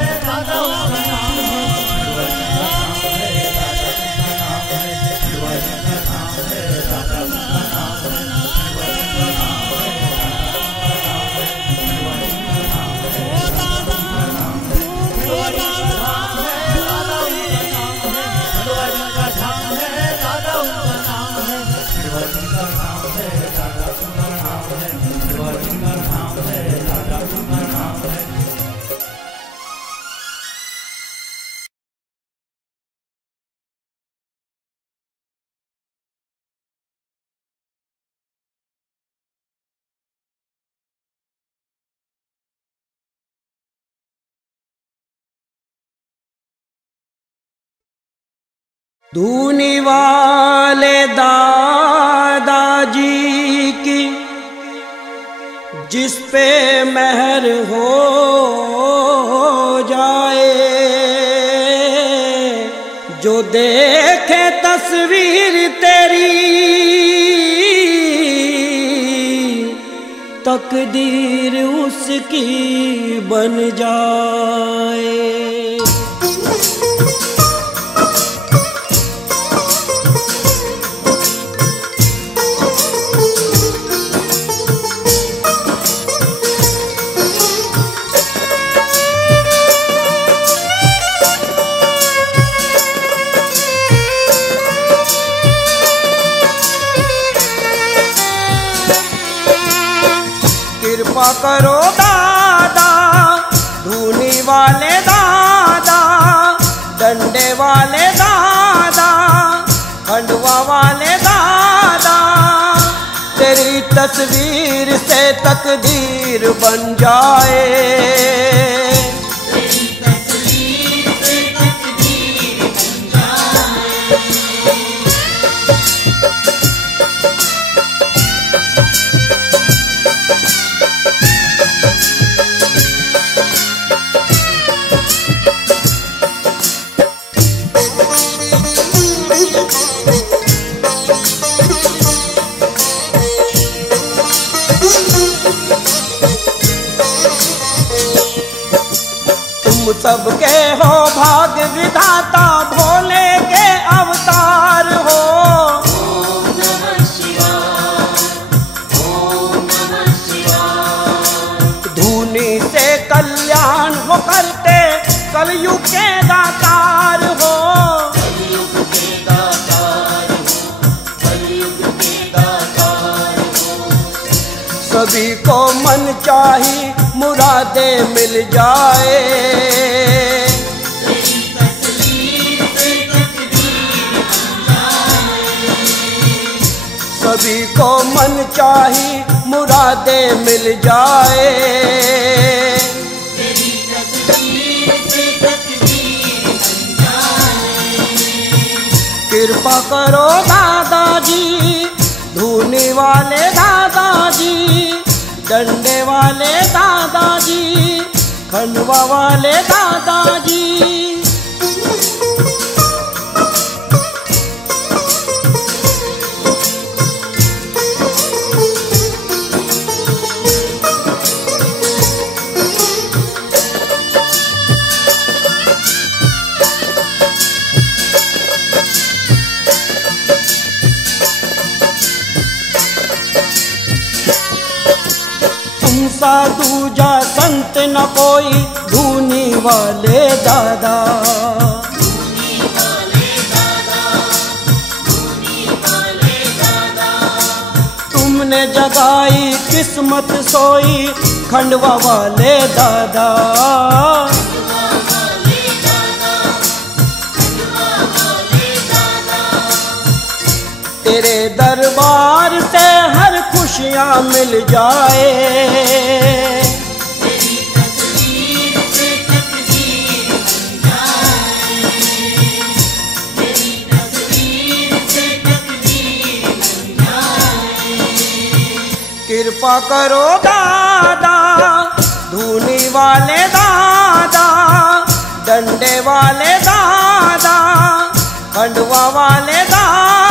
धूनी वाले दादाजी की जिस पे मेहर हो जाए, जो देखे तस्वीर तेरी तकदीर उसकी बन जाए। कृपा करो दादा, धूनी वाले दादा, डंडे वाले दादा, खंडवा वाले दादा, तेरी तस्वीर से तकदीर बन जाए। तेरी तस्वीर से तकदीर बन जाए। सबके हो भाग्य विधाता, भोले के अवतार हो। ओम नमः शिवाय, ओम नमः शिवाय। धूनी से कल्याण वो करते, कलयुग के दातार हो। कलयुग के दातार सभी को मन चाही मुरादे मिल जाए। सभी को मन चाही मुरादे मिल जाए। कृपा करो दादाजी, धूने वाले दादाजी, डंडे वाले दादाजी, खंडवा वाले दादाजी। दूजा संत न कोई, धूनी वाले दादा। तुमने जगाई किस्मत सोई, खंडवा वाले दादा। तेरे दरबार से हर खुशियाँ मिल जाए। कृपा करो दादा, धूनी वाले दादा, डंडे वाले दादा, खंडवा वाले दादा।